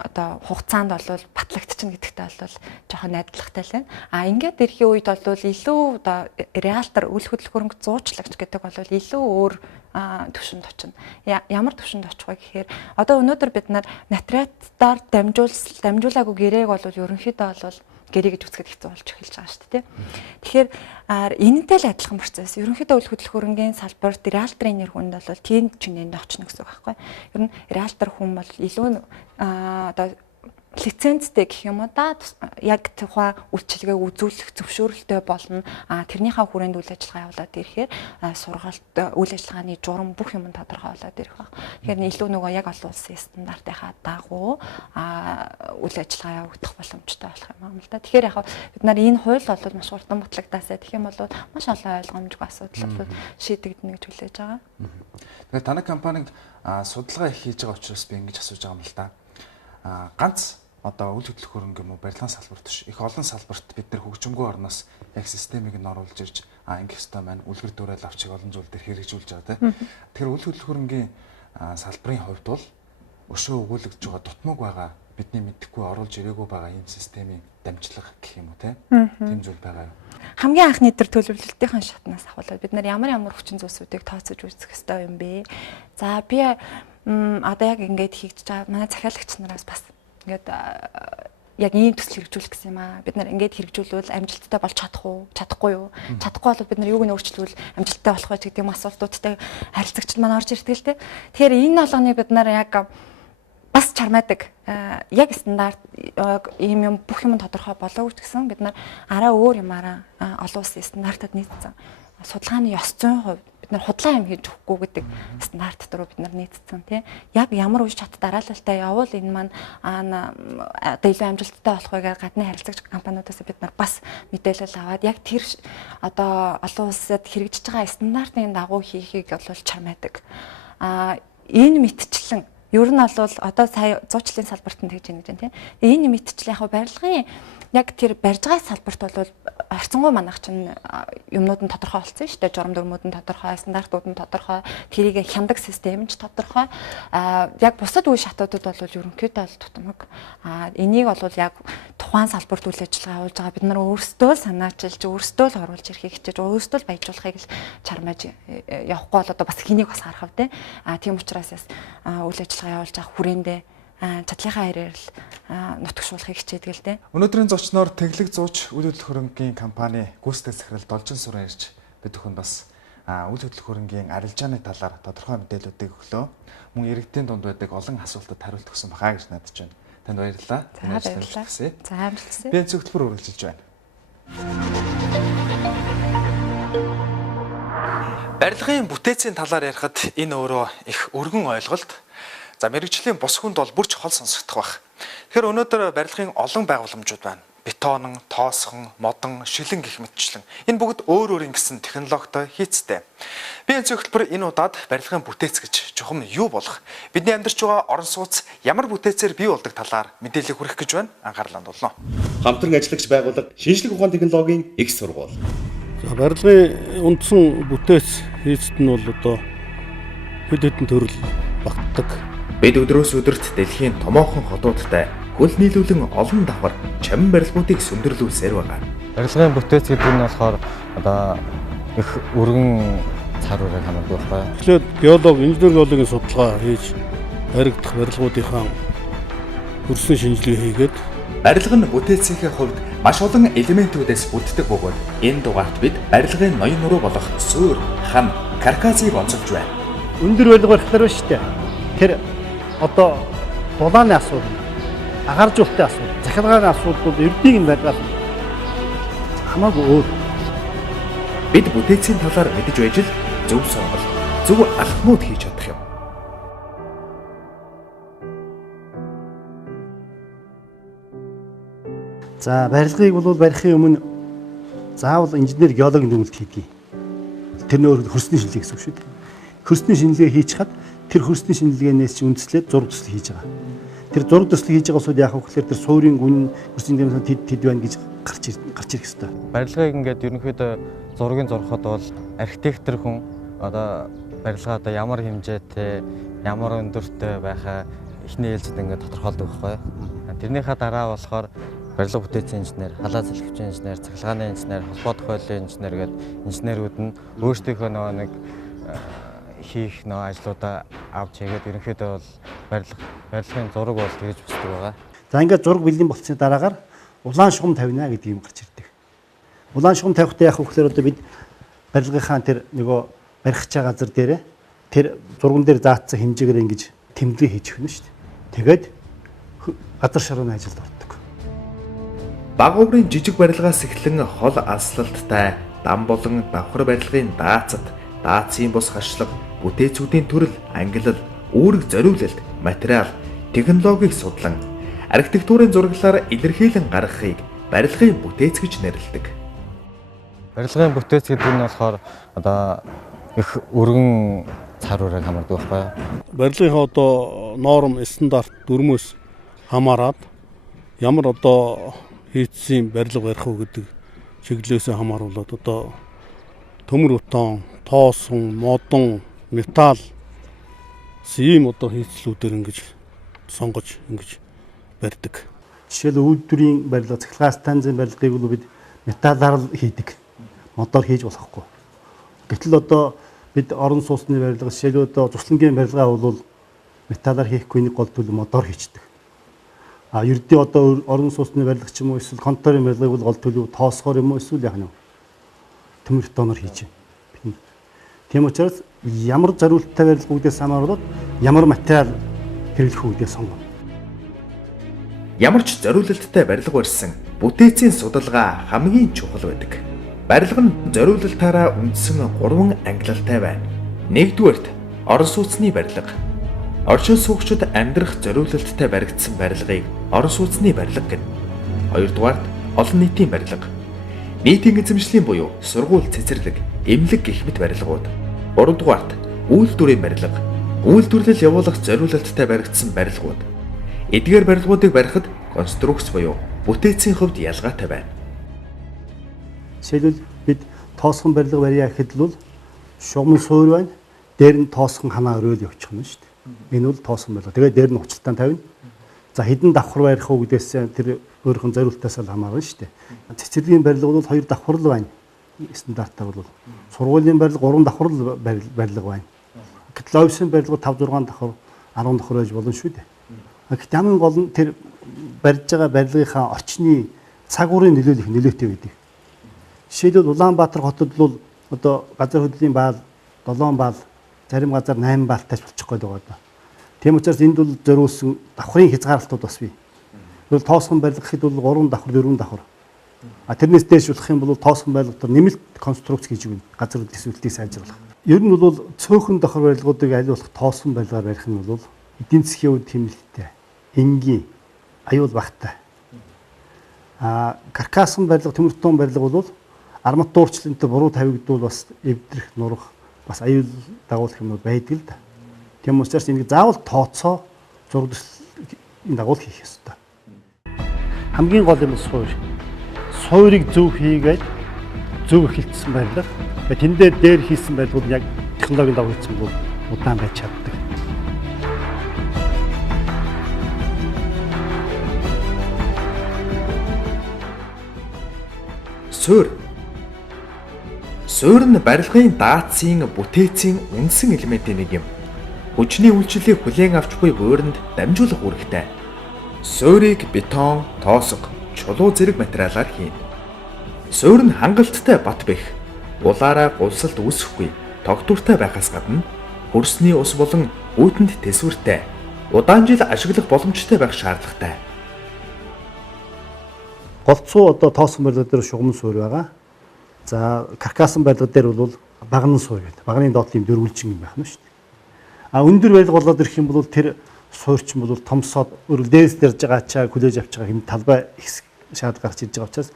одоо хугацаанд бол батлагдчихна гэдэгтээ бол жоохон найдвартай л байна. Ингээд ирэхийн үед бол илүү одоо реалтер үл хөдлөх хөрөнгө зуучлагч гэдэг бол илүү өөр төвшөнд очино. Ямар төвшөнд очих вэ гэхээр одоо өнөөдөр бид нар нотариатаар дамжуулаагүй гэрээг бол ерөнхийдөө бол гэрээ гэж үзэхэд хэцүү болж эхэлж байгаа шүү дээ. Тэгэхээр энэтэй л адилхан процесс. Ерөнхийдөө үл хөдлөх хөрөнгийн салбарт реалтрын нэр хүнд бол тийм чинээнд очно гэсэн үг байхгүй. Ер нь реалтер хүн бол илүү одоо лицензтэй гэх юм уу да яг тухайн үйлчилгээг үзүүлэх зөвшөөрөлтэй болно. Тэрнийхээ хүрээнд үйл ажиллагаа явуулаад ирэхээр сургалт үйл ажиллагааны журам бүх юм тодорхойлоод ирэх баг. Тэгэхээр илүү нөгөө яг олон улсын стандартынхаа дагуу үйл ажиллагаа явагдах боломжтой болох юм л да. Тэгэхээр яг бид нар энэ хууль бол маш хурдан батлагдасаа тэгэх юм бол маш олон ойлгомжгүй асуудал бол шийдэгдэнэ гэж хүлээж байгаа. Тэгэхээр танай компанид судалгаа их хийж байгаа учраас би ингэж асууж байгаа юм л да. Ганц одоо үйл хөдлөх хөрөнгө юм уу барилгын салбарт биш их олон салбарт бид нэр хөгжимгүй орноос яг системийг нь оруулж ирж ингэх хэвээр маань үлгэр дуурайл авчиг олон зүйл дээр хэрэгжүүлж байгаа тийм. Тэгэхээр үйл хөдлөх хөрөнгөний салбарын хувьд бол өшөө өгүүлэгдэж байгаа дутмаг байгаа бидний мэдэхгүй оруулж ирээгүй байгаа ийм системийн дамжлага гэх юм уу тийм зүйл байгаа юу? Хамгийн анхны дээр төлөвлөлтийн шатнаас ахвалаад бид нар ямар хүчин зүйлсүүдийг тооцож үзэх хэрэгтэй юм бэ? За би одоо яг ингэж хийж байгаа манай захиалагч нараас бас ингээд яг ийм төсөл хэрэгжүүлэх гэсэн юм аа. Бид нар ингээд хэрэгжүүлвэл амжилттай болж чадах уу? Чадахгүй юу? Чадахгүй бол бид нар юуг нь өөрчлөвөл амжилттай болох вэ гэдэг юм асуултуудтай харилцагчид маань орж ирдэг л дээ. Тэгэхээр энэ болгоны бид нар яг бас чармаадаг яг стандарт ийм юм бүх юм тодорхой болоогүй ч гэсэн бид нар араа өөр юмараа олон улсын стандартад нийцсэн. Судалгааны ёс зүйн хувьд бид нар худлаа юм хийж өгөхгүй гэдэг стандарт руу бид нар нийцсэн тийм. Яг ямар үе шат дараалалтай явуул энэ маань одоо илүү амжилттай болох байгаар гадны харилцагч компаниудаас бид нар бас мэдээлэл аваад яг тэр одоо олон улсад хэрэгжиж байгаа стандартын дагуу хийхийг бол чармаадаг. Энэ мэтчлэн ер нь бол одоо сая зуучлалын салбарт нь тэгж байна гэж тийм. Энэ мэтчлэн яг барилгын яг тэр барьж байгаа салбарт бол орцсонгуй манайх чинь юмнууд нь тодорхой болсон шүү дээ. Журам дүрмүүд нь тодорхой, стандартууд нь тодорхой, тэрийг хяндаг систем нь ч тодорхой. Яг бусад үе шатуудад бол ерөнхийдөө бол тутамаг. Энийг бол яг тухайн салбарт үйл ажиллагаа явуулж байгаа бид нар өөрсдөө санаачилж, өөрсдөө л оруулж ирэхийг хичээж, өөрсдөө л баяжуулахыг л чармааж явахгүй бол одоо бас хэнийг бас харах вэ? Тийм учраас үйл ажиллагаа явуулж байгаа хүрээндээ чадлынхаа хэрээр л нутагшуулахыг хичээдэг л дээ. Өнөөдрийн зочноор Тэглэг зууч үйл хөдлөх хөрөнгийн компани гүйцэтгэх захирал Должин Сүрэн ирж бид бүхэнд бас үйл хөдлөх хөрөнгийн арилжааны талаар тодорхой мэдээллүүдийг өглөө. Мөн иргэдийн дунд байдаг олон асуултад хариулт өгсөн бахаа гэж надад байна. Танд баярлалаа. За баярлалаа. Би зөвхөлбөр үргэлжилж байна. Барилгын бүтээцийн талаар ярихад энэ өөрөө их өргөн ойлголт. За мэрэгжлийн бус хүнд бол бүрч хол сонсогдох байх. Тэгэхээр өнөөдөр барилгын олон байгууламжууд байна. Бетон, тоосхон, модон, шилэн гэх мэтчлэн. Энэ бүгд өөр өөрийн гэсэн технологитой хийцтэй. Би энэ зөвхөлбөр энэ удаад барилгын бүтээц гэж чухам юу болох? Бидний амьдарч байгаа орон сууц ямар бүтээцээр бий болдог талаар мэдээлэл хүргэх гэж байна. Анхаарлаа хандуулно. Хамтран ажиллагч байгууллага шинжлэх ухааны технологийн их сургууль. За барилгын үндсэн бүтээц хийцэд нь бол одоо хэд хэдэн төрөл багтдаг. Бид өдрөөс өдөрт дэлхийн томоохон хотуудтай хөл нийлүүлэн олон давхар чамин барилгуудыг сүндэрлүүлсээр байгаа. Барилгын бүтээц гэдэг нь болохоор одоо их өргөн цар хүрээ хамаадаг байхгүй юу? Тэгэхээр геолог, инженер геологийн судалгаа хийж баригдах барилгуудынхаа хөрсөн шинжилгээ хийгээд Барилга нь бүтээцийн хувьд маш олон элементүүдээс бүтдэг бөгөөд энэ дугаарт бид барилгын ноён нуруу болох суур, хам, каркасыг онцолж байна. өндөр барилга барихлаар байна шүү дээ. Тэр одоо дулааны асуудал, агааржуулалтын асуудал, захиргааны асуудлууд ердийн барилгаас хамаагүй өөр. Бид бүтээцийн талаар мэдэж байж л зөв сонголт, зөв алхмууд хийж чадах юм. За барилгыг бол барихын өмнө заавал инженер геологийн дүгнэлт хийдэг. Тэрний өөр хөрсний шинжилгээ гэсэн үг шүү дээ. Хөрсний шинжилгээ хийж хад тэр хөрсний шинжилгээнээс чинь үндэслээд зураг төсөл хийж байгаа. Тэр зураг төсөл хийж байгаа усуд яах вэ гэхээр тэр суурийн гүн хөрсний дэмжлэг тэд байна гэж гарч ирэх ёстой. Барилгыг ингээд ерөнхийдөө зургийг зурхад бол архитектор хүн одоо барилгаа одоо ямар хэмжээтэй, ямар өндөртэй байхаа эхний ээлжид ингээд тодорхойлдог байхгүй юу? Тэрнийхээ дараа болохоор барилга бүтээцийн инженер, халаа залхивчийн инженер, цахилгааны инженер, холбоо тохиоллын инженер гэдэг инженерүүд нь өөрсдийнхөө нэг хийх ажлуудаа авч хийгээд ерөнхийдөө бол барилгын зураг бол тэгж бичдэг байгаа. За ингээд зураг бэлэн болсны дараагаар улаан шугам тавина гэдэг юм гарч ирдэг. Улаан шугам тавихтаа яах вэ гэхээр одоо бид барилгынхаа тэр нөгөө барих чаа газар дээрээ тэр зурган дээр заасан хэмжээгээр ингэж тэмдэглэл хийж өгнө шүү дээ. Тэгээд газар шарганы ажилд ордог. Багуурын жижиг барилгаас эхлэн хол алслалттай дам болон давхар барилгын даацад, даацын бус харшлаг, бүтээцүүдийн төрөл, ангилал, үүрэг зориулалт, материал, технологиг судлан архитектурын зураглалаар илэрхийлэн гаргахыг барилгын бүтээц гэж нэрлэдэг. Барилгын бүтээц гэдэг нь болохоор одоо их өргөн цар хүрээ хамаадаг байхгүй юу? Барилгынхаа одоо норм стандарт дүрмөөс хамаарат ямар одоо хийцийн барилга барих уу гэдэг чиглэлээс хамааруулаад одоо төмөр утаан, тоосон, модон, металл ийм одоо хийцлүүдээр ингэж сонгож ингэж барьдаг. Жишээл үйлдвэрийн барилга, цахилгаан станцын барилгыг бол бид металлаар л хийдэг. Модоор хийж болохгүй. Гэтэл одоо бид орон сууцны барилга, жишээл одоо цуслангийн барилгаа бол металлаар хийхгүй нэг гол төлөв модоор хийдэг. Ердөө одоо орон сууцны барилга ч юм уу эсвэл конторын барилгыг бол гол төлөв тоосгоор юм уу эсвэл яг нь төмөр тоноор хийж байна. Тийм учраас ямар зориулттай барилга үүдээс хамааруулаад ямар материал хэрэглэх үүдээс сонгоно. Ямар ч зориулалттай барилга барьсан бүтээцийн судалгаа хамгийн чухал байдаг. Барилга нь зориулалтаараа үндсэн 3 ангилалтай байна. Нэгдүгээрт орон сууцны барилга. Орчин суугчид амьдрах зориулалттай баригдсан барилгыг орон сууцны барилга гэнэ. Хоёрдугаарт олон нийтийн барилга. Нийтийн эзэмшлийн буюу сургууль, цэцэрлэг, эмнэлэг гэх мэт барилгууд. Гуравдугаарт үйлдвэрийн барилга. Үйлдвэрлэл явуулах зориулалттай баригдсан барилгууд. Эдгээр барилгуудыг барихад конструкц буюу бүтээцийн хувьд ялгаатай байна. Жишээлбэл бид тоосхон барилга барья гэхэд л шугам суур байна. Дээр нь тоосхон ханаа өрөөл явуучих нь шүү дээ. Энэ бол тоосхон барилга. Тэгээд дээр нь училтаан тавина. За хэдэн давхар барих уу гэдээс тэр өөрийнх нь зориултаас л хамаарна шүү дээ. Цэцэрлэгийн барилга бол 2 давхар л байна. Стандартаар бол сургуулийн барилга 3 давхар л барилга байна. Гэтэл офисын барилга 5 6 давхар 10 давхар байж болно шүү дээ. Гэхдээ хамгийн гол нь тэр барьж байгаа барилгынхаа орчны цаг уурын нөлөөтэй байдаг. Жишээлбэл Улаанбаатар хотод бол одоо газар хөдлийн баал 7 баал, зарим газар 8 баалтайч болчих гээд байгаа даа. Тийм учраас энд бол зориулсан давхрын хязгаарлалтууд бас бий. Тэгвэл тоосхон барилга гэхэд бол 3 давхар, 4 давхар. Тэрнээс дээш болох юм бол тоосхон барилгатар нэмэлт конструкц хийж өгнө. Газар хөдлөлт төсвөлтийг сайжруулах. Ер нь бол цөөхөн давхар барилгуудыг аль болох тоосхон барилгаар барих нь бол эдийн засгийн хувьд хэмнэлттэй, энгийн, аюул багтай. Каркасын барилга, төмөртөн барилга бол арматуурчлалтай буруу тавигдвал бас эвдрэх, нурах, бас аюул дагуулах юмнууд байдаг л да. Тийм учраас энийг заавал тооцоо зураг төслийн дагуул хийх ёстой. Хамгийн гол юм суур. Суурийг зөв хийгээд зөв эхэлсэн барилга. Тэндээ дээр хийсэн барилгууд яг технологийн дагуу хийсэн бол удаан байж чаддаг. суурь. Суурь нь барилгын даацын бүтээцийн үндсэн элементийн нэг юм. Хүчний үйлчлэлийг хүлээн авч буй буурьнд дамжуулах үүрэгтэй. Суурийг бетон, тоосго, чулуу зэрэг материалаар хийн. Суурь нь хангалттай бат бэх, улаараа гулсалт үүсэхгүй, тогтвортой байхаас гадна хөрсний ус болон үүтэнд тэсвэртэй, удаан жил ашиглах боломжтой байх шаардлагатай. Голцоо одоо тоосон барилга дээр шугам суурь байгаа. За каркасан барилга дээр бол багнан суурь гэдэг. Багны доотлын дөрвөлжин юм байх нь шүү дээ. Өндөр барилга болоод ирэх юм бол тэр суурьч нь бол томсоод өргөл дээрс дэрж байгаа ачаа хүлээж авч байгаа хэм талбай их шаардлага гарч ирж байгаа учраас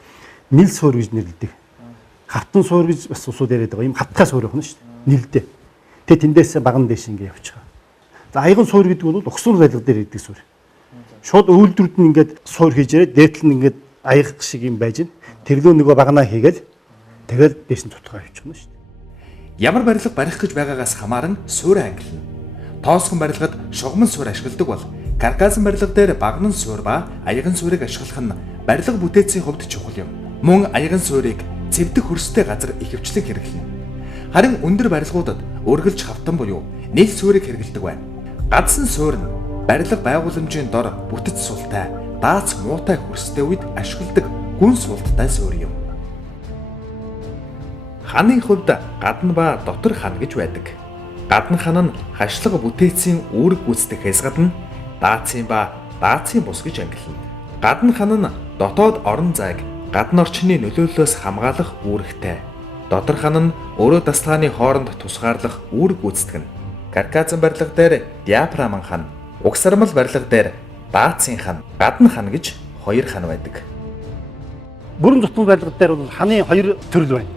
нийл суурь гэж нэрлэдэг. Хавтан суурь гэж бас усууд яриад байгаа юм хатгай суурь байна шүү дээ. Нийлдээ. Тэгээ тэндээс баган дэш ингэ явж байгаа. За аяган суурь гэдэг бол угсуур барилга дээр ирдэг суурь. Шууд үйлдвэрд нь ингээд суурь хийж яриад дээтэл нь ингээд аяг шиг юм байж гэн. Тэрлөө нөгөө багнаа хийгээл тэгэл дээш нь тутгаа явчих нь шүү дээ. Ямар барилга барих гэж байгаагаас хамааран суурь ангилна. Тоосгон барилгад шугамн суурь ашигладаг бол каркасан барилга дээр багнан суурь ба аяган суурийг ашиглах нь барилга бүтээцийн хувьд чухал юм. Мөн аяган суурийг цэвдэх хөрстэй газар ихэвчлэн хэрэглэнэ. Харин өндөр барилгуудад өргөлж хавтан буюу нийл суурийг хэрэглэдэг байна. Гадсан суурь нь барилга байгууламжийн дор бүтэц султай, даац муутай хөрстэй үед ашигладаг гүн суулттай суурь юм. Ханы хувьд гадна ба дотор хан гэж байдаг. Гадна хан нь хашлага бүтээцийн үүрэг гүйцэтгэхээс гадна даацын ба даацын бус гэж ангилна. Гадна хан нь дотоод орон зайг гадна орчны нөлөөллөөс хамгаалах үүрэгтэй. Дотор хан нь өөрөө дасгалгааны хооронд тусгаарлах үүрэг гүйцэтгэнэ. Каркасан барилга дээр диафрам хан, угсармал барилга дээр даацын хан, гадна хан гэж хоёр хан байдаг. Бүрэн зутмал барилга дээр бол ханы хоёр төрөл байна.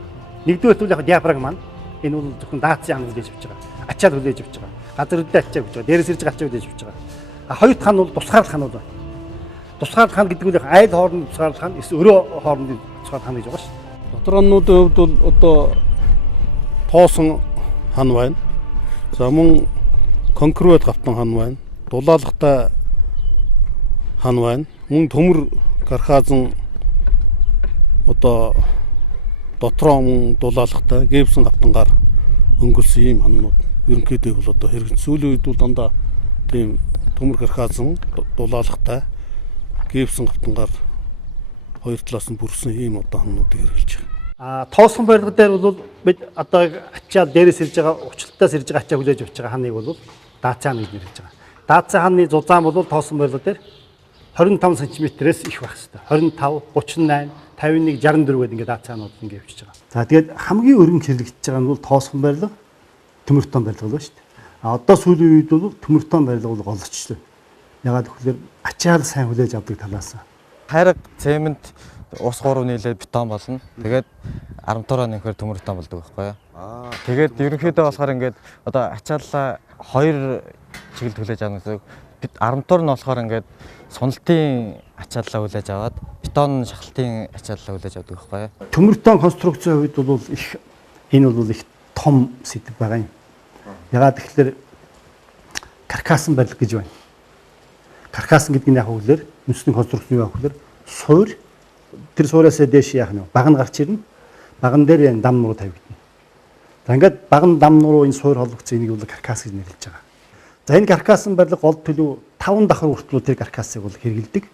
Нэгдүгээр төрөл яг диафрагм маань энэ бол зөвхөн даацын хан хүлээж авч байгаа. Ачаал хүлээж авч байгаа. Газар хөдлөө ачаа хүлээж байгаа. Дээрээс ирж ачаа хүлээж авч байгаа. Хоёрт хан бол тусгаарлах ханууд байна. Тусгаарлах хан гэдэг нь айл хоорондын тусгаарлах хан, эсвэл өрөө хоорондын тусгаарлах хан гэж байгаа шүү дээ. Дотор хануудын хувьд бол одоо тоосон хан байна. За мөн конкрет гавтан хан байна. Дулаалгатай хан байна. Мөн төмөр каркасан одоо дотроо мөн дулаалгатай гипсэн гавтангаар өнгөрсөн ийм ханууд ерөнхийдөө бол одоо хэрэгж сүүлийн үед бол дандаа тийм төмөр каркасан дулаалгатай гипсэн гавтангаар хоёр талаас нь бүрсэн ийм одоо хануудыг хэрэгжилж байгаа. Тоосгон барилга дээр бол бид одоо ачаал дээрээс ирж байгаа учлалтаас ирж байгаа ачаа хүлээж авч байгаа ханыг бол даацаан гэж нэрлэж байгаа. Даацаан ханы зузаан бол тоосгон барилга дээр 25 см-ээс их байх хэрэгтэй. 25, 38, 51, 64 гэдэг ингээд даацаанууд ингээд явчихж байгаа. За тэгээд хамгийн өргөн хэрэгжиж байгаа нь бол тоосгон барилга, төмөртөн барилга л ба шүү дээ. Одоо сүүлийн үед бол төмөртөн барилга бол голцчихлоо. Ягаад гэвэл ачаал сайн хүлээж авдаг талаас. Хайраг, цемент, ус гурав нийлээд бетон болно. Тэгээд 14-оо нэмэхээр төмөртөн болдог байхгүй юу? Тэгээд ерөнхийдөө болохоор ингээд одоо ачааллаа хоёр чиглэл хүлээж авах гэсэн. 14 нь болохоор ингээд суналтын ачааллаа хүлээж аваад бетон шахалтын ачааллаа хүлээж авдаг байхгүй юу? Төмөртөн конструкцийн хувьд бол их энэ бол их том сэдв байгаа юм. Ягаад гэвэл каркасан барилга гэж байна. Каркасан гэдэг нь яг үгээр үндэсний конструкцийн яг үгээр суурь тэр суураас дээш яах нь баг нь гарч ирнэ. Баган дээр энэ дам нуруу тавигдана. За ингээд баган дам нуруу энэ суурь холбогдсон энийг бол каркас гэж нэрлэж байгаа. За энэ каркасан барилга гол төлөв 5 давхар хүртэл тэр каркасыг бол хэрэгэлдэг.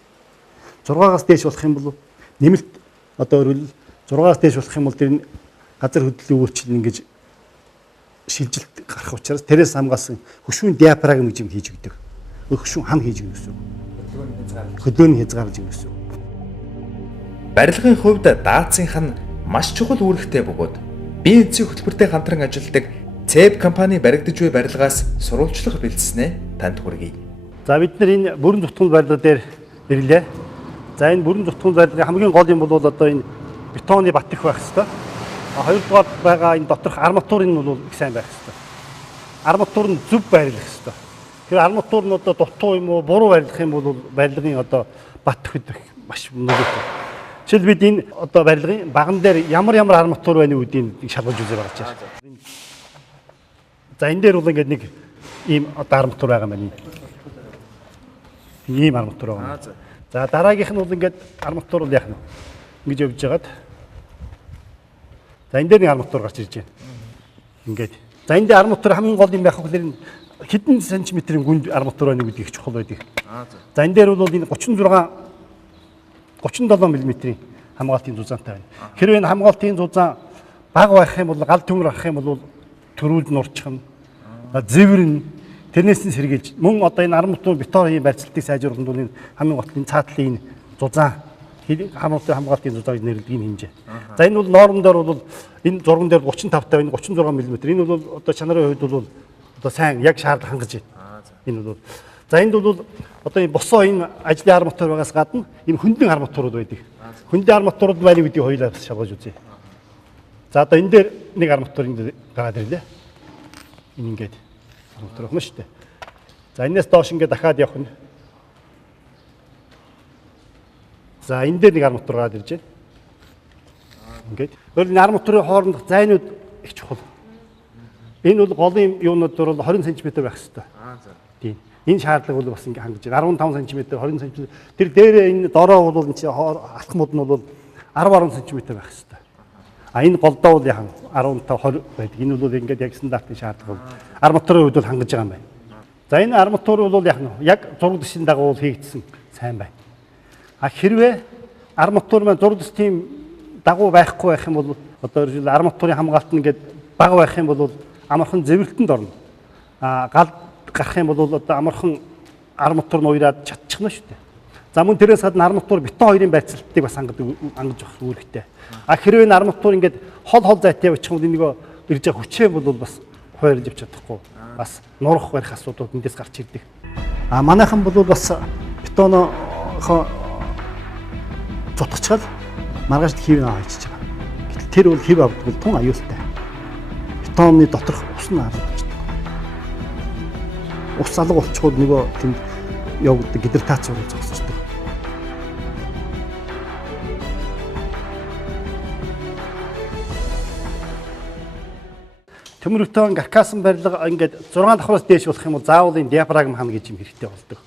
6-аас дээш болох юм бол нэмэлт одоо өөрөөр 6-аас дээш болох юм бол тэр газар хөдлөлийн өөрчлөлт ингэж шилжилт гарах учраас тэрээс хамгаалсан хөшүүн диафрагм гэж юм хийж өгдөг. Хөшүүн хан хийж өгнө гэсэн. Хөдөөний хязгаар гэж юм гэсэн. Барилгын хувьд даацын хан маш чухал үүрэгтэй бөгөөд бие эцсийн хөтөлбөртэй хамтран ажилладаг ЦЭБ компани баригдаж буй барилгаас сурвалжлах бэлдснээ танд хүргэе. За бид нар энэ бүрэн зутгал барилга дээр ирлээ. За энэ бүрэн зутгал барилгын хамгийн гол юм бол одоо энэ бетоны бат их байх хэрэгтэй. Хоёрдугаар байгаа энэ доторх арматур нь бол их сайн байх хэрэгтэй. Арматур нь зөв байрлах хэрэгтэй. Тэр арматур нь одоо дутуу юм уу, буруу байрлах юм бол барилгын одоо бат ихэд маш нөлөөтэй. Жишээл бид энэ одоо барилгын баган дээр ямар арматур байна үүдийг шалгаж үзээ байгаа ч. За энэ дээр бол ингээд нэг ийм одоо арматур байгаа юм байна. Ийм арматур байгаа. За дараагийнх нь бол ингээд арматур бол яах нь ингэж явж байгаад За энэ дээр нэг арматур гарч ирж байна. Ингээд. За энэ дээр арматур хамгийн гол юм байх гэхээр хэдэн сантиметрийн гүнд арматур байна гэдэг их чухал байдаг. За энэ дээр бол энэ 37 мм-ийн хамгаалтын зузаантай байна. Хэрвээ энэ хамгаалтын зузаан бага байх юм бол гал төмөр авах юм бол төрүүлд нурчхан зэвэрн тэрнээс нь сэргийлж мөн одоо энэ арматур бетонын барьцаалтыг сайжруулахын тулд энэ хамгийн гол нь цаатлын зузаан хамгаалтын зузааг нэрлэдэг энэ хэмжээ. За энэ бол нормдоор бол энэ зурган дээр 35 та энэ 36 мм. Энэ бол одоо чанарын хувьд бол одоо сайн яг шаардлага хангаж байна. Энэ бол за энд бол одоо энэ босоо энэ ажлын арматур байгаас гадна энэ хөндлөн арматурууд байдаг. Хөндлөн арматурууд байна гэдгийг хоёулаа шалгаж үзье. За одоо энэ дээр нэг арматур энэ гараад ирлээ. Энэ ингээд арматур өгнө шүү дээ. За энэс доош ингээд дахиад явах нь. За энэ дээр нэг арматур гараад ирж байна. Ингээд. Өөрөөр энэ арматурын хоорондох зайнууд их чухал. Энэ бол голын юунууд бол 20 см байх хэрэгтэй. Тийм. Энэ шаардлага бол бас ингээ хангаж байна. 15 см, 20 см. Тэр дээрээ энэ дороо бол энэ алхмууд нь бол 10 см байх хэрэгтэй. А энэ голдоо бол яхан 15 20 байдаг. Энэ бол ингээд яг стандартын шаардлага бол арматурын хувьд бол хангаж байгаа юм байна. За энэ арматур бол яг зураг дэсийн дагуу хийгдсэн сайн байна. А хэрвээ арматур маань зураг дэсийн дагуу байхгүй байх юм бол одоо арматурын хамгаалт нь ингээд бага байх юм бол амархан зэвэрлэлтэнд орно. А гал гарах юм бол одоо амархан арматур нь уураад чадчихна шүү дээ. За мөн тэрээс гадна арматур бетон хоёрын байцаалтыг бас хангаж авах үүрэгтэй. А хэрвээ энэ арматур ингээд хол зайтай явчих юм бол энэ нөгөө ирж байгаа хүчээ бол бас хойрж авч чадахгүй. Бас нурах барих асуудууд эндээс гарч ирдэг. А манайхан бол бас бетоно цутгачаал маргааш хив наа хийчихэж байгаа. Гэтэл тэр бол хив авдаг бол тун аюултай. Бетонны доторх ус нь харагдаж байна. Ус алга болчихвол нөгөө тэнд явагддаг гидратац уу зогсчихдаг. Төмөр бетон каркасан барилга ингээд 6 давхраас дээш болох юм бол заавал энэ диафрагм хан гэж юм хэрэгтэй болдог.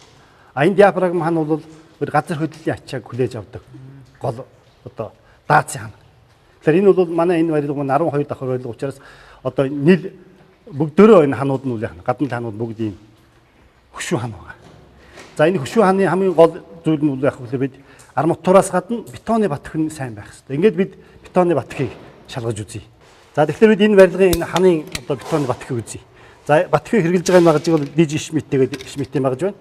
А энэ диафрагм хан бол газар хөдлөлийн ачааг хүлээж авдаг. Гол одоо даацын хан. Тэгэхээр энэ бол манай энэ барилга нь 12 давхар барилга учраас одоо нийл бүгдөө энэ ханууд нь үл яхна. Гадна ханууд бүгд ийм хөшүү хан байгаа. За энэ хөшүү ханы хамгийн гол зүйл нь үл яах вэ бид арматураас гадна бетоны батхын сайн байх хэрэгтэй. Ингээд бид бетоны батхыг шалгаж үзье. За тэгэхээр бид энэ барилгын энэ ханы одоо бетоны батхыг үзье. За батхыг хэрглэж байгаа магажиг бол диж шмиттэй гэдэг шмиттэй магаж байна.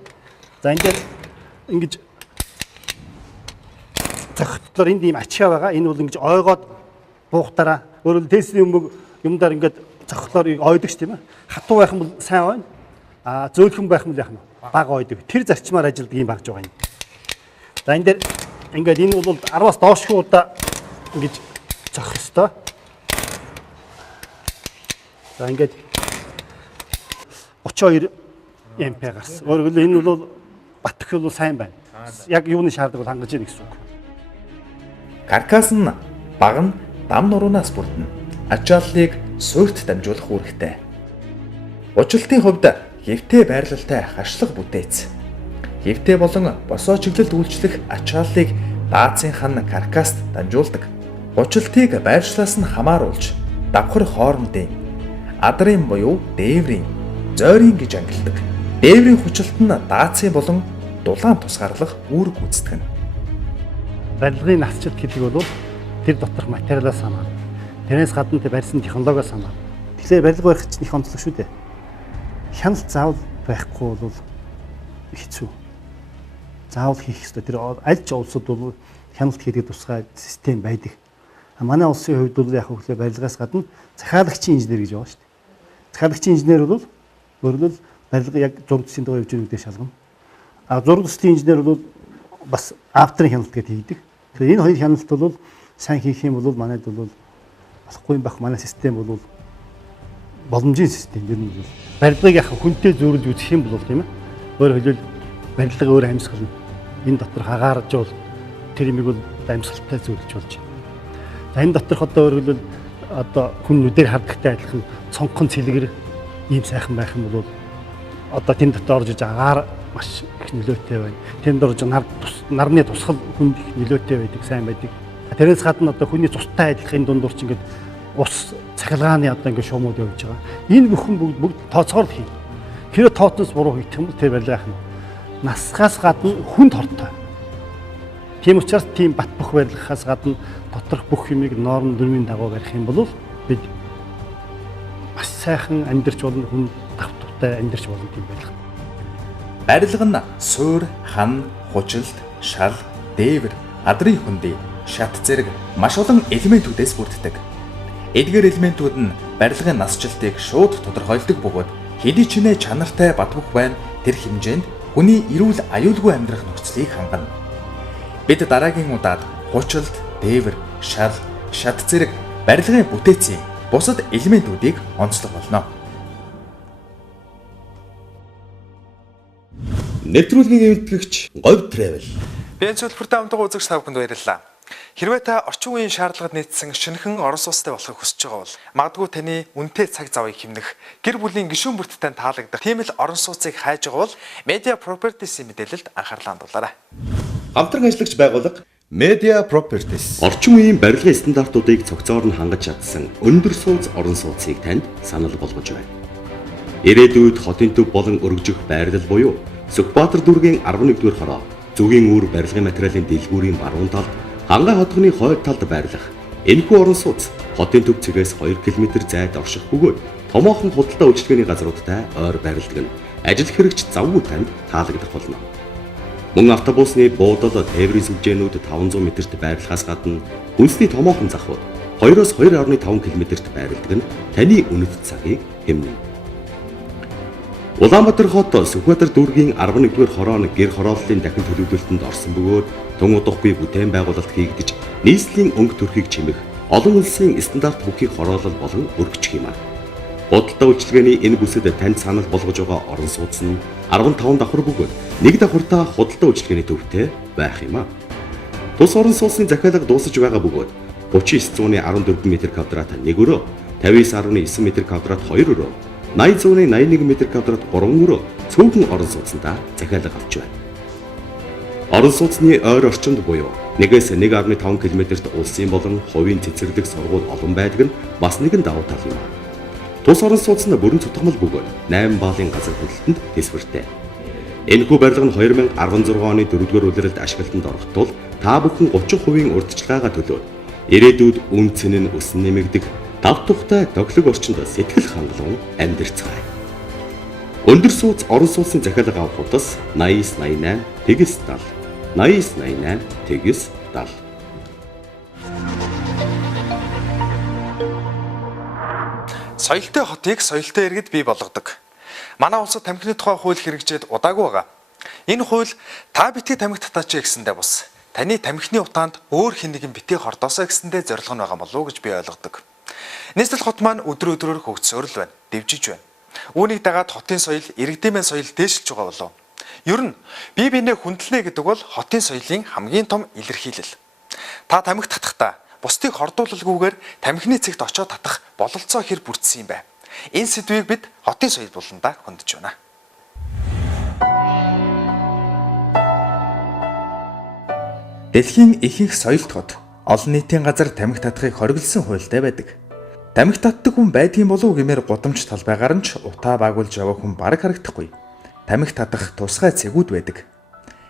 За энэ дээр ингэж захидлаар энд ийм ачаа байгаа. Энэ бол ингэж ойгоод буухтараа өөрөөр теслийн өмг юмдаар ингээд захидлаар ойдог ш тийм ээ. Хатуу байх юм бол сайн байна. А зөөлхөн байх юм л яах нь бага ойдог. Тэр зарчмаар ажилдаг юм багж байгаа юм. За энэ дээр ингээд энэ бол 10-аас доошгүй удаа ингэж зохих ёстой. За ингээд 32 мп гарсан. Өөрөөр хэлбэл энэ бол батх бол сайн байна. Яг юуны шаардлага бол хангаж байна гэсэн үг. Каркас нь бага нь дам нуруунаас бүрдэнэ. Ачааллыг суурьт дамжуулах үүрэгтэй. Училтын хувьд хэвтэй байрлалтай хашлаг бүтээц. Хэвтэй болон босоо чиглэлд үйлчлэх ачааллыг даацын хан каркаст дамжуулдаг. Училтыг байршлаас нь хамааруулж давхар хоорондын адрын буюу дээврийн зойрын гэж ангилдаг. Дээврийн хүчилт нь даацын болон дулаан тусгаарлах үүрэг гүйцэтгэнэ. Барилгын насжилт гэдэг бол тэр доторх материалаас хамаарна. Тэрнээс гадна тэр барьсан технологиос хамаарна. Тэгэхээр барилга барих чинь их онцлог шүү дээ. Хяналт заавал байхгүй бол хэцүү. Заавал хийх ёстой. Тэр аль ч улсад бол хяналт хийдэг тусгай систем байдаг. Манай улсын хувьд бол яг хөвлөө барилгаас гадна захиалагчийн инженер гэж байгаа шүү дээ. Захиалагчийн инженер бол өөрөлд барилга яг зураг төслийн дагуу явж байгаа гэдэг шалгана. А зураг төслийн инженер бол бас авторын хяналт гэдэг хийдэг. Тэгэхээр энэ хоёр хяналт бол сайн хийх юм бол манайд бол болохгүй юм байх. Манай систем бол боломжийн систем ер нь бол барилгыг яг хүнтэй зөөрлж үзэх юм бол тийм ээ. Өөрөөр хэлбэл барилга өөр амьсгал нь энэ дотор хагаарж бол тэр юмыг бол амьсгалтай зөөрлж болж байна. За энэ доторх одоо өөрөөр хэлбэл одоо хүн нүдээр хардагтай адилхан цонхон цэлгэр ийм сайхан байх юм бол одоо тэнд дотор орж иж агаар маш их нөлөөтэй байна. Тэнд орж нарны тусгал хүнд их нөлөөтэй байдаг, сайн байдаг. Тэрээс гадна одоо хүний цустай адилхан дундуур ч ингээд ус цахилгааны одоо ингээд шуумууд явж байгаа. Энэ бүхэн бүгд тооцоогоор л хийнэ. Хэрэв тооцноос буруу хийх юм бол тэр барилгынх нь насгаас гадна хүнд хортой. Тийм учраас тийм бат бөх барилгахаас гадна доторх бүх юмыг норм дүрмийн дагуу барих юм бол бид маш сайхан амьдарч болно, хүн давтвартай амьдарч болно тийм барилга. Барилга нь суур, хан, хужилт, шал, дээвэр, адрын хөндөй, шат зэрэг маш олон элементүүдээс бүрддэг. Эдгээр элементүүд нь барилгын насжилтыг шууд тодорхойлдог бөгөөд хэдий ч нэ чанартай бат бөх байна тэр хэмжээнд хүний эрүүл аюулгүй амьдрах нөхцөлийг хангана. Бид дараагийн удаад хужилт, дээвэр, шал, шат зэрэг барилгын бүтээцийн бусад элементүүдийг онцлох болно. Нэвтрүүлгийн эвдгэгч Говь Travel. Би энэ зөвлөлтөөр хамтдаа үзэгч та бүхэнд баярлалаа. Хэрвээ та орчин үеийн шаардлагад нийцсэн шинэхэн орон сууцтай болохыг хүсэж байгаа бол магадгүй таны үнэтэй цаг завыг хэмнэх, гэр бүлийн гишүүн бүрттэй таалагдах тийм л орон сууцыг хайж байгаа бол Media Properties-ийн мэдээлэлд анхаарлаа хандуулаарай. Хамтран ажиллагч байгууллага Media Properties. орчин үеийн барилгын стандартуудыг цогцоор нь хангаж чадсан өндөр сууц орон сууцыг танд санал болгож байна. Ирээдүйд хотын төв болон өргөжих байрлал буюу Сүхбаатар дүүргийн 11-р хороо, Зүгийн үүр барилгын материалын дэлгүүрийн баруун талд, Хангай хотгоны хойд талд байрлах энэхүү орон сууц хотын төв цэгээс 2 км зайд орших бөгөөд томоохон худалдаа үйлчилгээний газруудтай ойр байрладаг нь ажил хэрэгч завгүй танд таалагдах болно. Мөн автобусны буудал, тээврийн сүлжээнүүд 500 м-т байрлахаас гадна хүнсний томоохон захууд 2-оос 2.5 км-т байрладаг нь таны үнэт цагийг хэмнэнэ. Улаанбаатар хот Сүхбаатар дүүргийн 11-р хорооны гэр хорооллын дахин төлөвлөлтөнд орсон бөгөөд тун удахгүй бүтээн байгуулалт хийгдэж нийслэлийн өнгө төрхийг чимэх олон улсын стандарт бүхий хороолол болон өргөчих юм а. Худалдаа үйлчилгээний энэ бүсэд танд санал болгож байгаа орон сууц нь 15 давхар бөгөөд нэг давхартаа худалдаа үйлчилгээний төвтэй байх юм а. Тус орон сууцны захиалга дуусаж байгаа бөгөөд 3914 м2 1 өрөө, 59.9 м2 2 өрөө, 8081 м2 3 өрөө цөөхөн орон сууцнда захиалга авч байна. Орон сууцны ойр орчинд буюу 1-ээс 1.5 км-т улсын болон хувийн цэцэрлэг сургууль олон байдаг нь бас нэгэн давуу тал юм. Тус орон сууц нь бүрэн цутгамал бөгөөд 8 баалын газар хөдлөлтөнд тэсвэртэй. Энэхүү барилга нь 2016 оны 4-р улиралд ашиглалтанд орох тул та бүхэн 30% урьдчилгаагаа төлөөд ирээдүйд үн цэн нь өсөн нэмэгдэх тав тухтай тоглог орчинд сэтгэл хангалуун амьдарцгаая. Өндөр сууц орон сууцны захиалга авах утас 8988 тэгс 70 8988 тэгс 70. Соёлтой хотыг соёлтой иргэд бий болгодог. Манай улсад тамхины тухай хууль хэрэгжээд удаагүй байгаа. Энэ хууль та битгий тамхи татаач гэсэндээ бус. Таны тамхины утаанд өөр хэн нэгэн битгий хордоосоо гэсэндээ зорилго нь байгаа болов уу гэж би ойлгодог. Нийслэл хот маань өдөр өдрөөр хөгжсөөр л байна. Дэвжиж байна. Үүнийг дагаад хотын соёл, иргэдийн соёл дээшилж байгаа болов. Ер нь бие биенээ хүндэлнэ гэдэг бол хотын соёлын хамгийн том илэрхийлэл. Та тамхи татахдаа бусдыг хордуулалгүйгээр тамхины цэгт очоод татах бололцоо хэр бүрдсэн юм бэ? Энэ сэдвийг бид хотын соёл буландаа хөндөж байна. Дэлхийн ихэнх соёлт хот олон нийтийн газар тамхи татахыг хориглосон хуультай байдаг. Тамхи татдаг хүн байдгийн болов гэмээр гудамж талбайгаар нь ч утаа байгуулж яваа хүн бараг харагдахгүй. Тамхи татах тусгай цэгүүд байдаг.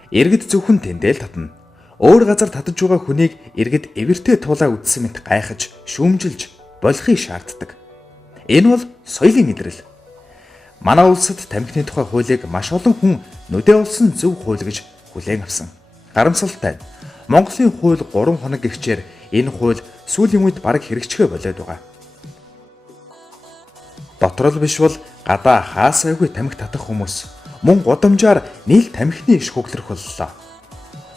Иргэд зөвхөн тэндээ л татна. Өөр газар татаж байгаа хүнийг иргэд эвэртэй туулаа үдсэн мэт гайхаж, шүүмжилж болохыг шаарддаг. Энэ бол соёлын илрэл. Манай улсад тамхины тухай хуулийг маш олон хүн нүдэ олсон зөв хууль гэж хүлээн авсан. Харамсалтай. Монголын хууль 3 хоног гихчээр энэ хууль сүүлийн үед бараг хэрэгжихэ болоод байгаа. Дотрол биш бол гадаа хаасайгүй тамхи татах хүмүүс мөн гудамжаар нийл тамхины иш хөглөх боллоо.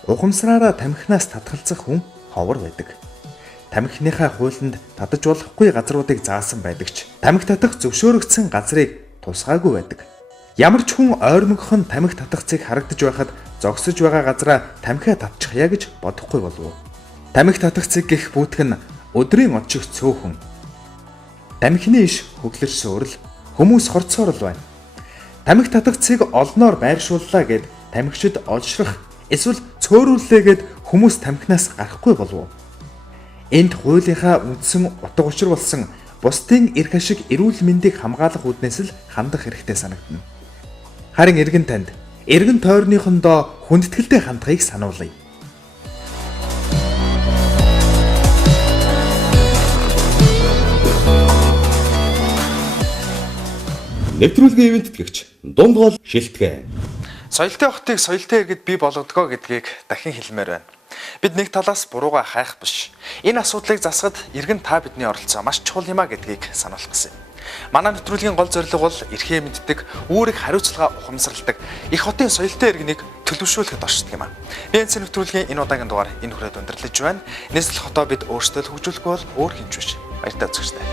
Ухамсараараа тамхинаас татгалзах хүн ховор байдаг. Тамхиныхаа хуулинд татаж болохгүй газруудыг заасан байдаг ч тамхи татах зөвшөөрөгдсөн газрыг тусгаагүй байдаг. Ямар ч хүн ойрмогхон тамхи татах цэг харагдаж байхад зогсож байгаа газраа тамхиа татчихъя гэж бодохгүй болов уу? Тамхи татах цэг гэх бүтгэн нь өдрийн од шиг цөөхөн. Тамхины иш хөглөрсөөр л хүмүүс хорцоор л байна. Тамхи татах цэг олноор байршууллаа гэд тамхичид олшрах эсвэл цөөрүүллээ гэд хүмүүс тамхинаас гарахгүй болов уу? Энд хуулийнхаа үндсэн утга учир болсон бусдын эрх ашиг эрүүл мэндийг хамгаалах үүднээс л хандах хэрэгтэй санагдана. Харин эргэн танд эргэн тойрныхондоо хүндэтгэлтэй хандахыг сануулъя. Нэвтрүүлгийн ивент тэтгэгч дунд гол шилтгэн. Соёлтой хотыг соёлтой иргэд бий болгодгоо гэдгийг дахин хэлмээр байна. Бид нэг талаас бурууга хайх биш. Энэ асуудлыг засахад иргэн та бидний оролцоо маш чухал юм а гэдгийг сануулах гэсэн. Манай нэвтрүүлгийн гол зорилго бол эрхээ мэддэг, үүрэг хариуцлага ухамсарладаг их хотын соёлтой иргэнийг төлөвшүүлэхэд оршдог юм а. Би энэ нэвтрүүлгийн энэ удаагийн дугаар энэ хүрээд өндөрлөж байна. Нийслэл хотоо бид өөрсдөө хөгжүүлэх бол өөр хинч биш. Баяртай үзэгчдээ.